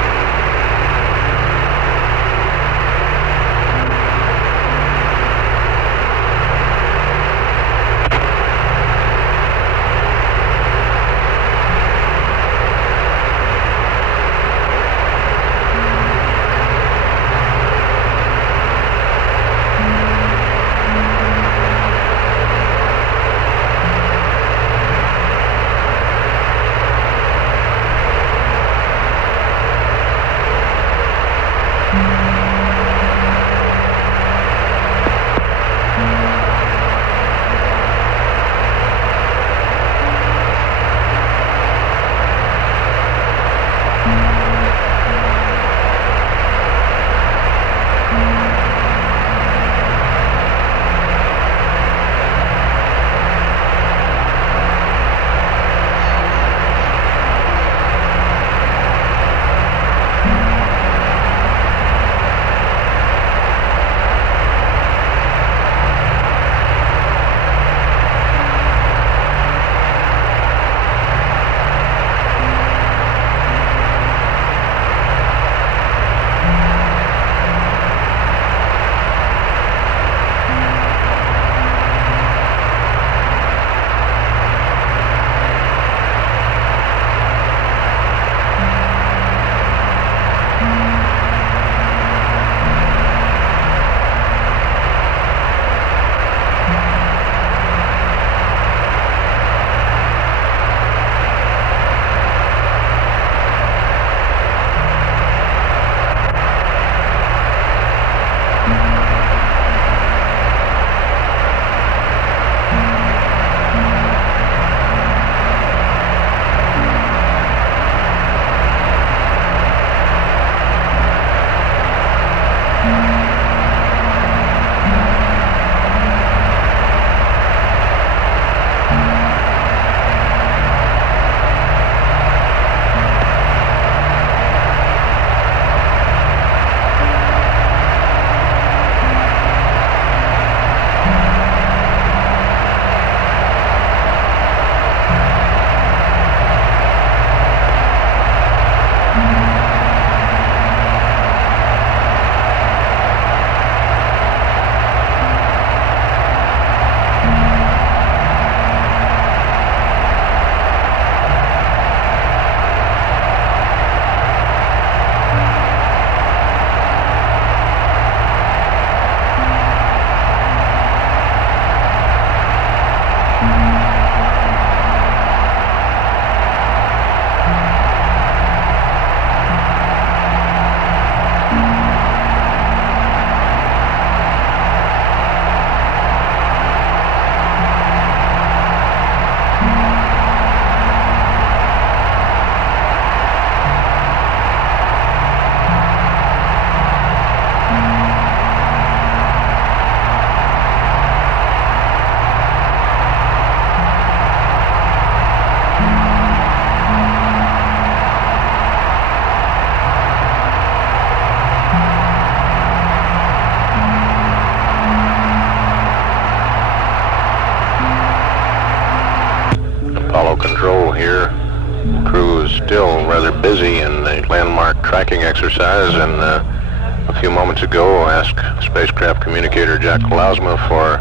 Control here. The crew is still rather busy in the landmark tracking exercise, and a few moments ago asked spacecraft communicator Jack Lausma for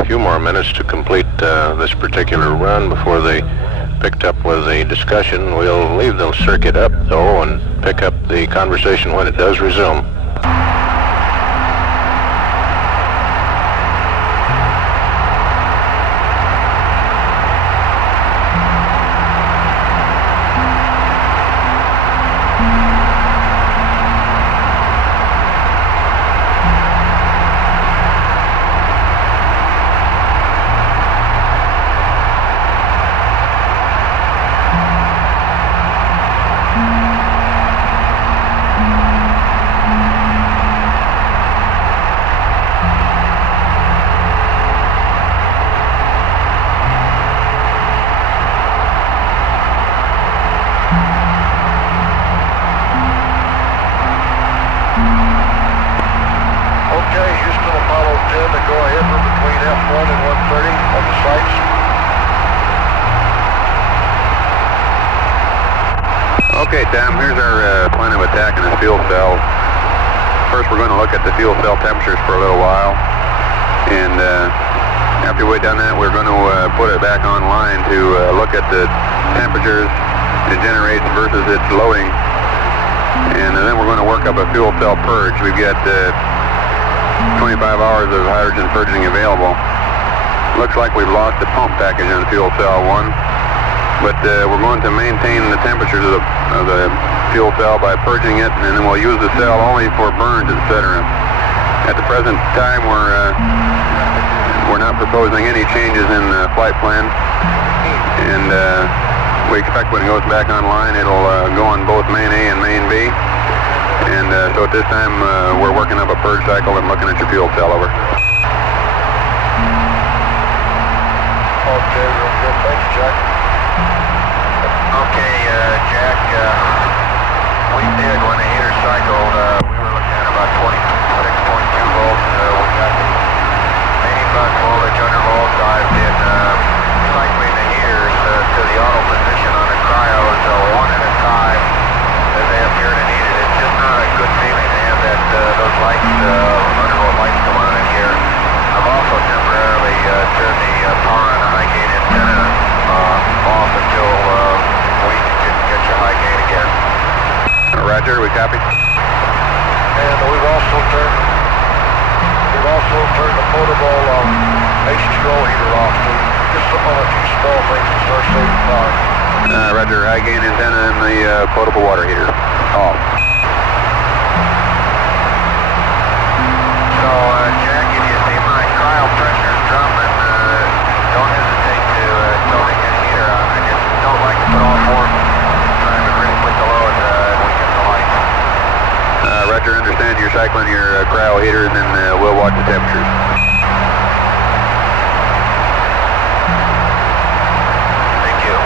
a few more minutes to complete this particular run before they picked up with a discussion. We'll leave the circuit up though and pick up the conversation when it does resume. Okay, Tom, here's our plan of attack in the fuel cell. First, we're going to look at the fuel cell temperatures for a little while. And after we've done that, we're going to put it back online to look at the temperatures it generates versus its loading. And then we're going to work up a fuel cell purge. We've got 25 hours of hydrogen purging available. Looks like we've lost the pump package on fuel cell 1. But we're going to maintain the temperatures of the fuel cell by purging it, and then we'll use the cell only for burns, etc. At the present time, we're not proposing any changes in the flight plan, and we expect when it goes back online, it'll go on both main A and main B. And so at this time, we're working up a purge cycle and looking at your fuel cell. Over. Okay, real good. Thanks, Jack. Okay, Jack, we did when the heater cycled, we were looking at about 26.2 volts. We got the main bus voltage under volt. I've been cycling the heaters to the auto position on the cryos one at a time as they appear to need it. It's just not a good feeling to have that those lights, undervolt lights come on in here. I've also temporarily turned the power on the high gain antenna off until we can get your high gain again. Roger, we copy. And we've also turned the potable H2O heater off too. Just some of a few small things to start saving power. Roger, high gain antenna and the potable water heater off. So, Jack, if you see my cryo pressure dropping, don't hesitate to tell me get a heater on. I just don't like to put all four time and really put the load and we get the light. Roger, understand you're cycling your cryo heater, and then we'll watch the temperatures. Thank you.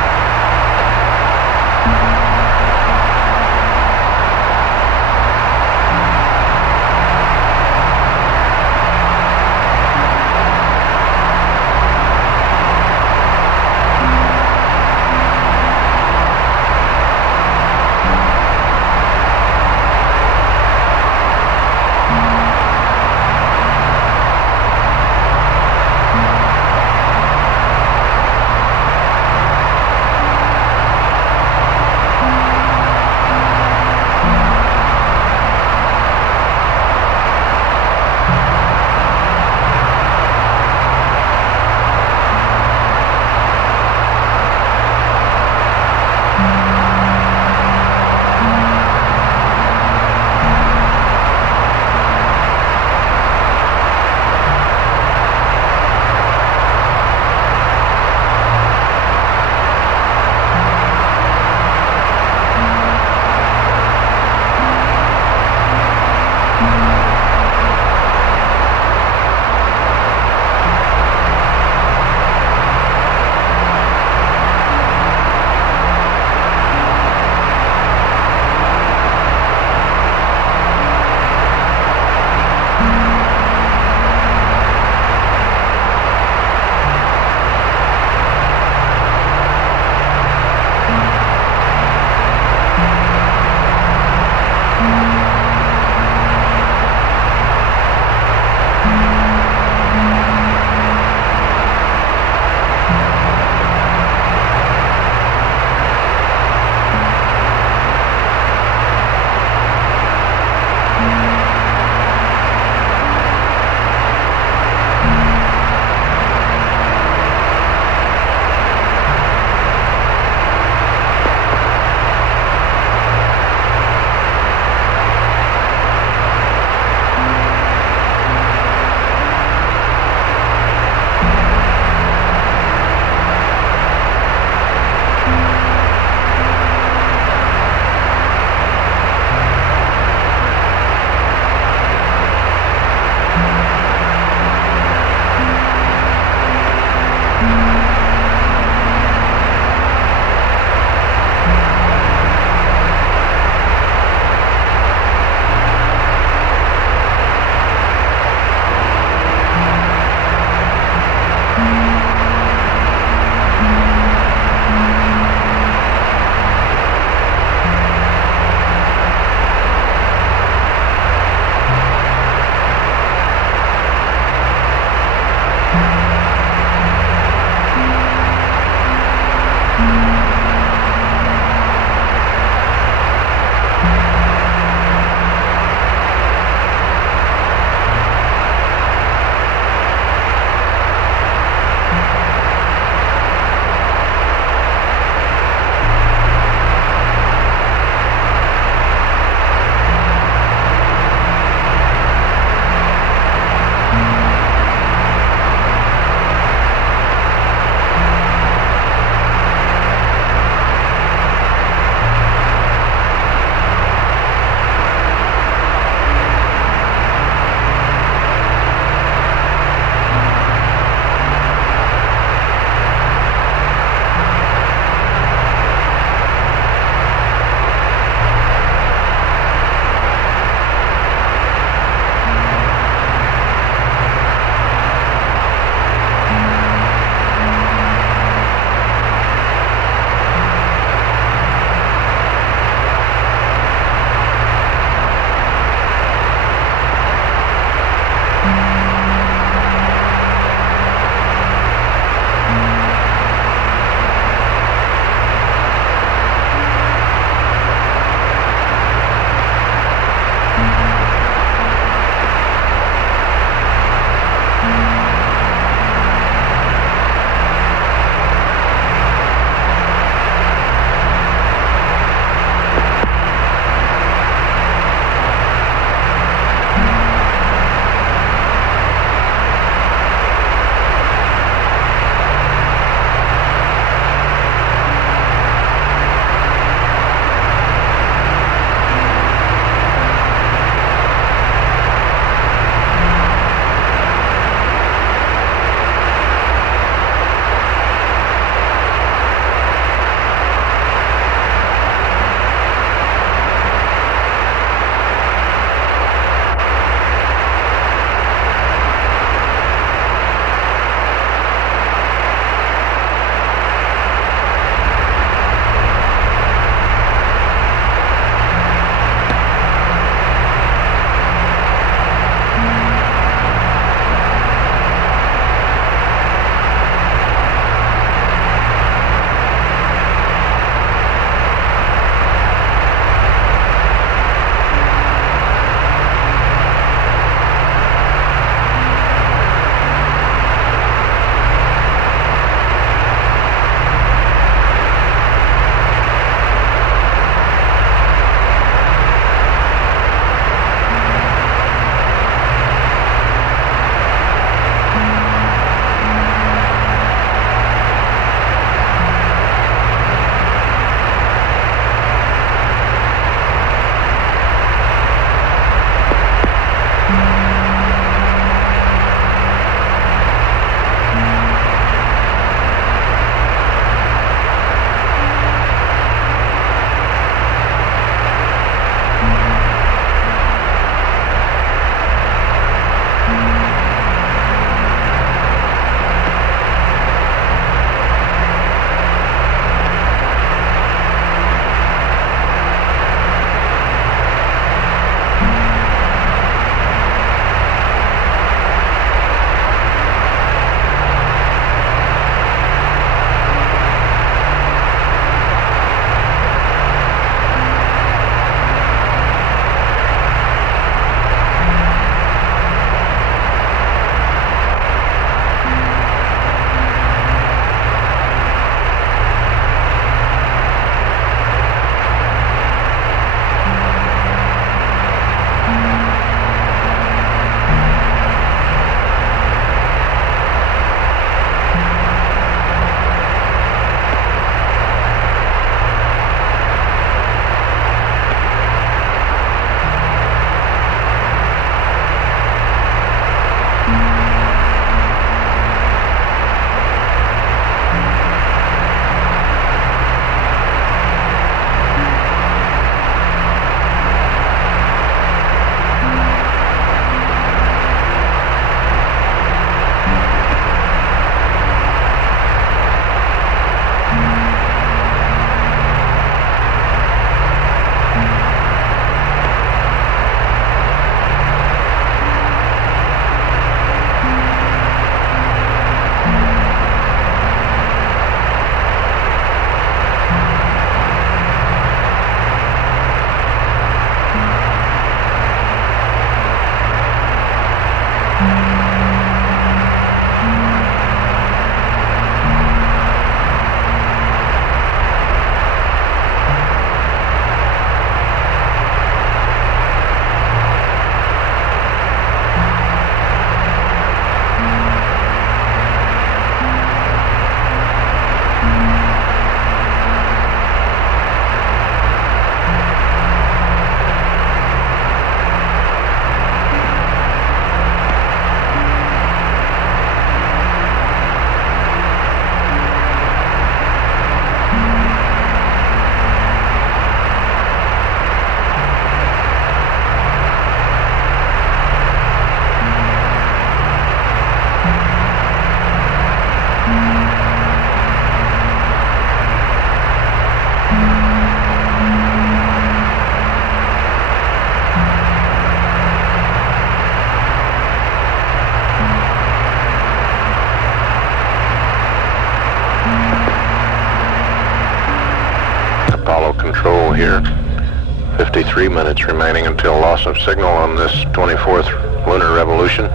53 minutes remaining until loss of signal on this 24th lunar revolution.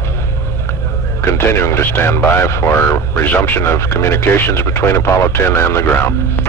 Continuing to stand by for resumption of communications between Apollo 10 and the ground.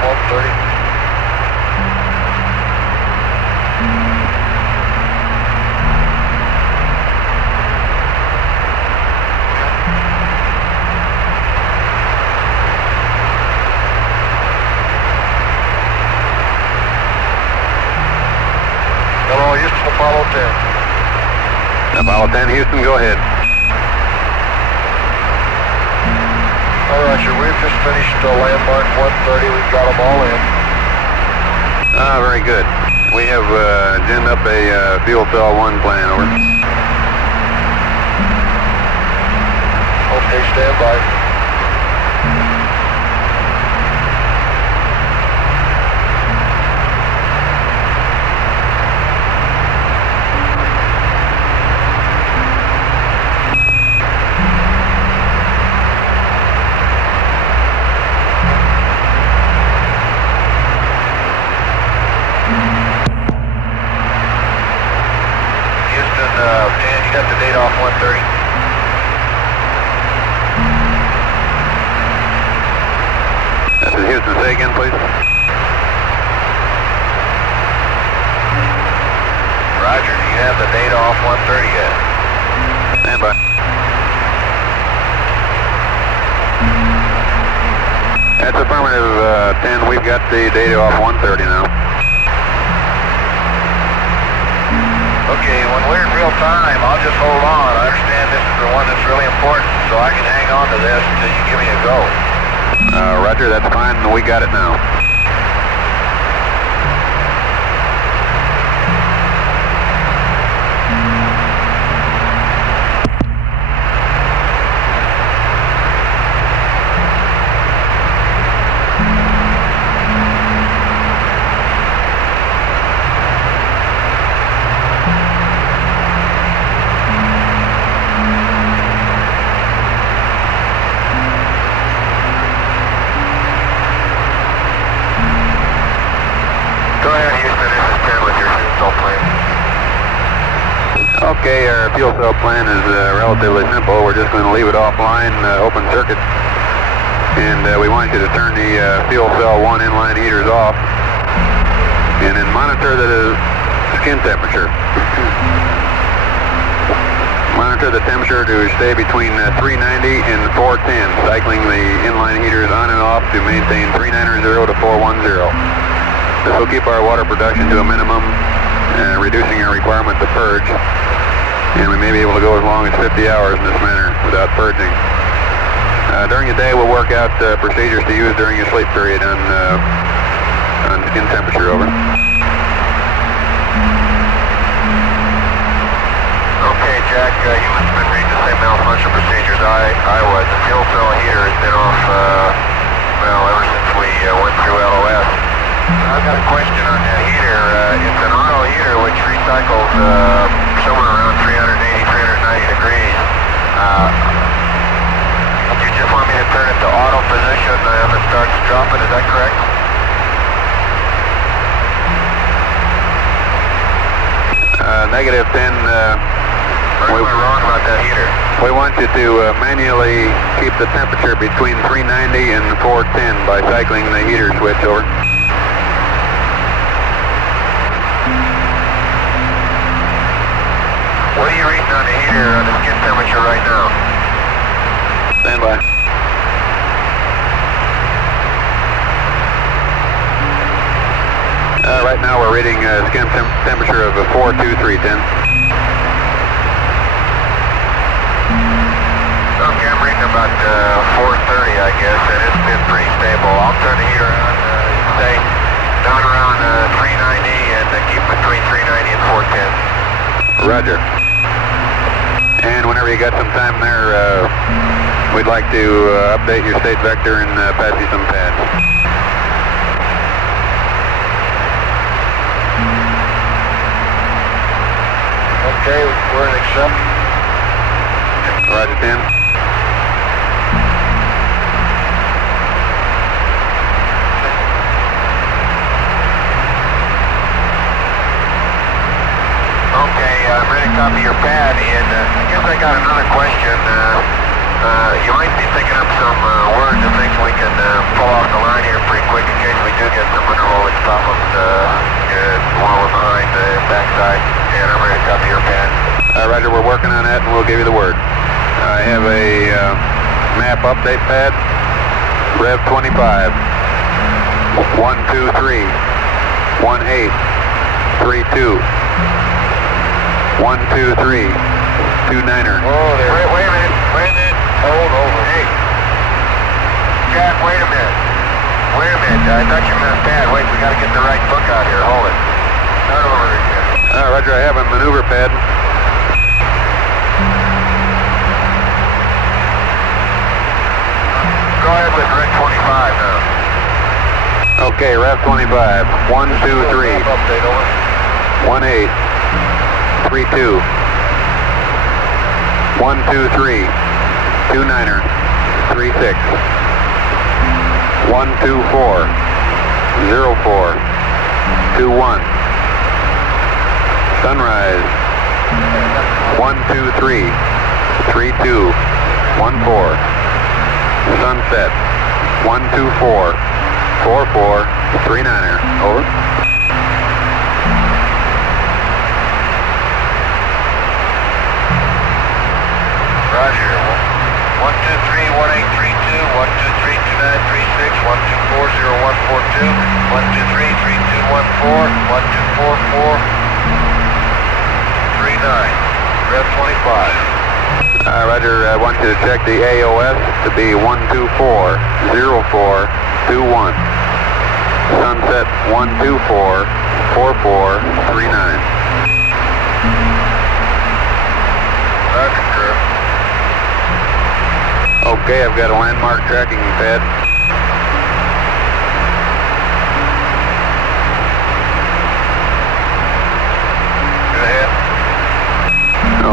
landmark 130. Hello, Houston, Apollo 10. Apollo 10, Houston, go ahead. All right, sir, we've just finished landmark 130. We've got them all in. Very good. We have ginned up a fuel cell 1 plan, over. Okay, stand by. Dan, you got the date off 130. This is Houston, say again, please. Roger, do you have the date off 130 yet? Stand by. That's affirmative, 10. We've got the data off 130 now. Okay, when we're in real time, I'll just hold on. I understand this is the one that's really important, so I can hang on to this until you give me a go. Roger, that's fine. We got it now. Okay, our fuel cell plan is relatively simple. We're just going to leave it offline, open circuit. And we want you to turn the fuel cell 1 inline heaters off. And then monitor the skin temperature. Monitor the temperature to stay between 390 and 410, cycling the inline heaters on and off to maintain 390 to 410. This will keep our water production to a minimum, reducing our requirement to purge. And we may be able to go as long as 50 hours in this manner without purging. During the day, we'll work out procedures to use during your sleep period on skin temperature, over. Okay, Jack, you must have been reading the same malfunction procedures I was. The fuel cell heater has been off, ever since we went through LOS. I've got a question on the heater. It's an auto heater which recycles somewhere around 380, 390 degrees. You just want me to turn it to auto position if it starts dropping, is that correct? Negative 10. Or am I wrong about that heater? We want you to manually keep the temperature between 390 and 410 by cycling the heater switch, over. What are you reading on the heater on the skin temperature right now? Stand by. Right now we're reading skin temperature of 42310. Okay, I'm reading about 430, I guess, and it's been pretty stable. I'll turn the heater on, stay down around 390 and keep between 390 and 410. Roger. And whenever you got some time there, we'd like to update your state vector and pass you some pads. Okay, we're in accept. Roger, 10. Okay, I'm ready to copy your pad, and I guess I got another question. You might be picking up some words and things we can pull off the line here pretty quick in case we do get some intervoltage problems while we're behind the backside. And I'm ready to copy your pad. Roger, we're working on that and we'll give you the word. I have a map update pad, Rev 25, 123, 18, 32, 123, 29er. Oh, there. Wait a minute. Hold over. Hey. Jack, wait a minute. I thought you meant pad. Wait, we gotta get the right book out here. Hold it. Start over again. Roger, I have a maneuver pad. Go ahead with Rev 25 now. Okay, Rev 25, 123, 18, 32, 123, 29er, 36, 124, 04, 21, Sunrise, 123, 32, 14, Sunset, 124, 44, 39er, over. Roger. 123, 1832, 123, 2936, 124, 0142, 123, 3214, 1244, 39. Rev 25. Roger, I want you to check the AOS to be 124-0421. Sunset 124-4439. Roger, sir. Okay, I've got a landmark tracking pad. Go ahead.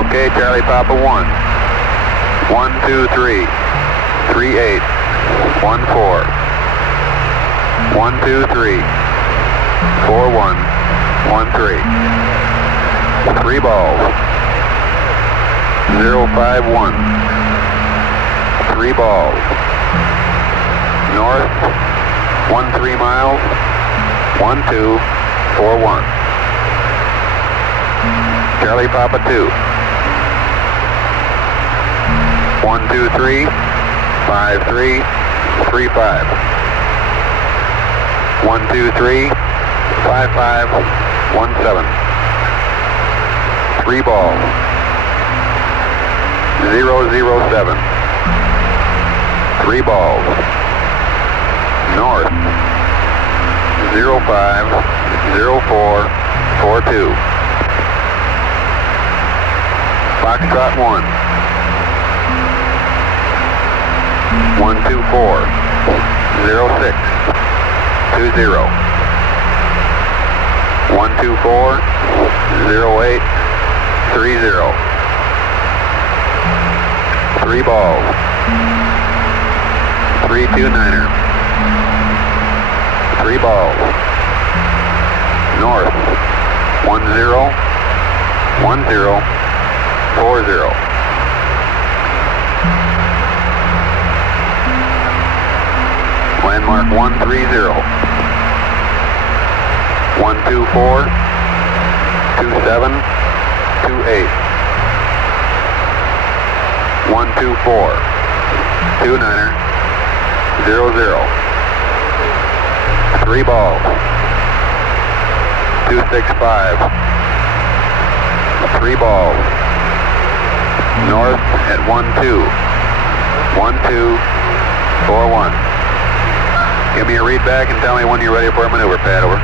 Okay, Charlie Papa 1, 123, 38, 14, 123, 41, 13, 3 balls, 051, 3 balls, north, 13 miles, 1241, Charlie Papa 2, 123, 53, 35, 123, 55, 17, 3 balls, 007, 3 balls, north, 05, 04, 42, Foxtrot 1, 124, 06, 20, 124, 08, 30, 3 balls, 329er, 3 balls, north, 10, 10, 40. Landmark 130, 124, 27, 28, 124, 29er, 00, 3 balls, 265, 3 balls, north at 12, 1241. Give me a read back and tell me when you're ready for a maneuver pad, over.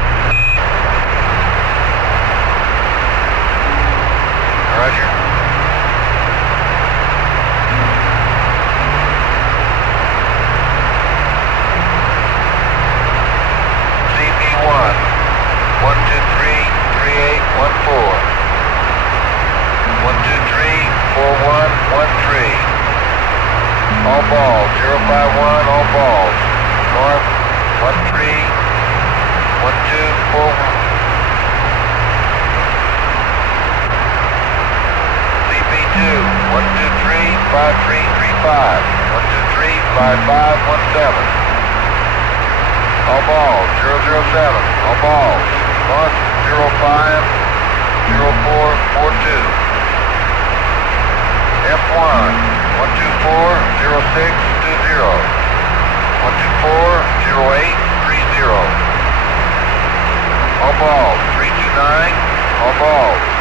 Roger. CP1, 123, 3814. 123, 4113. All balls, 051, all balls. North, 13, 1241. CP2, 123, 5335. 123-5517. All balls, 007. All balls, launch 050442. F1, 124-0620. 124-0830. All balls, 329. All balls.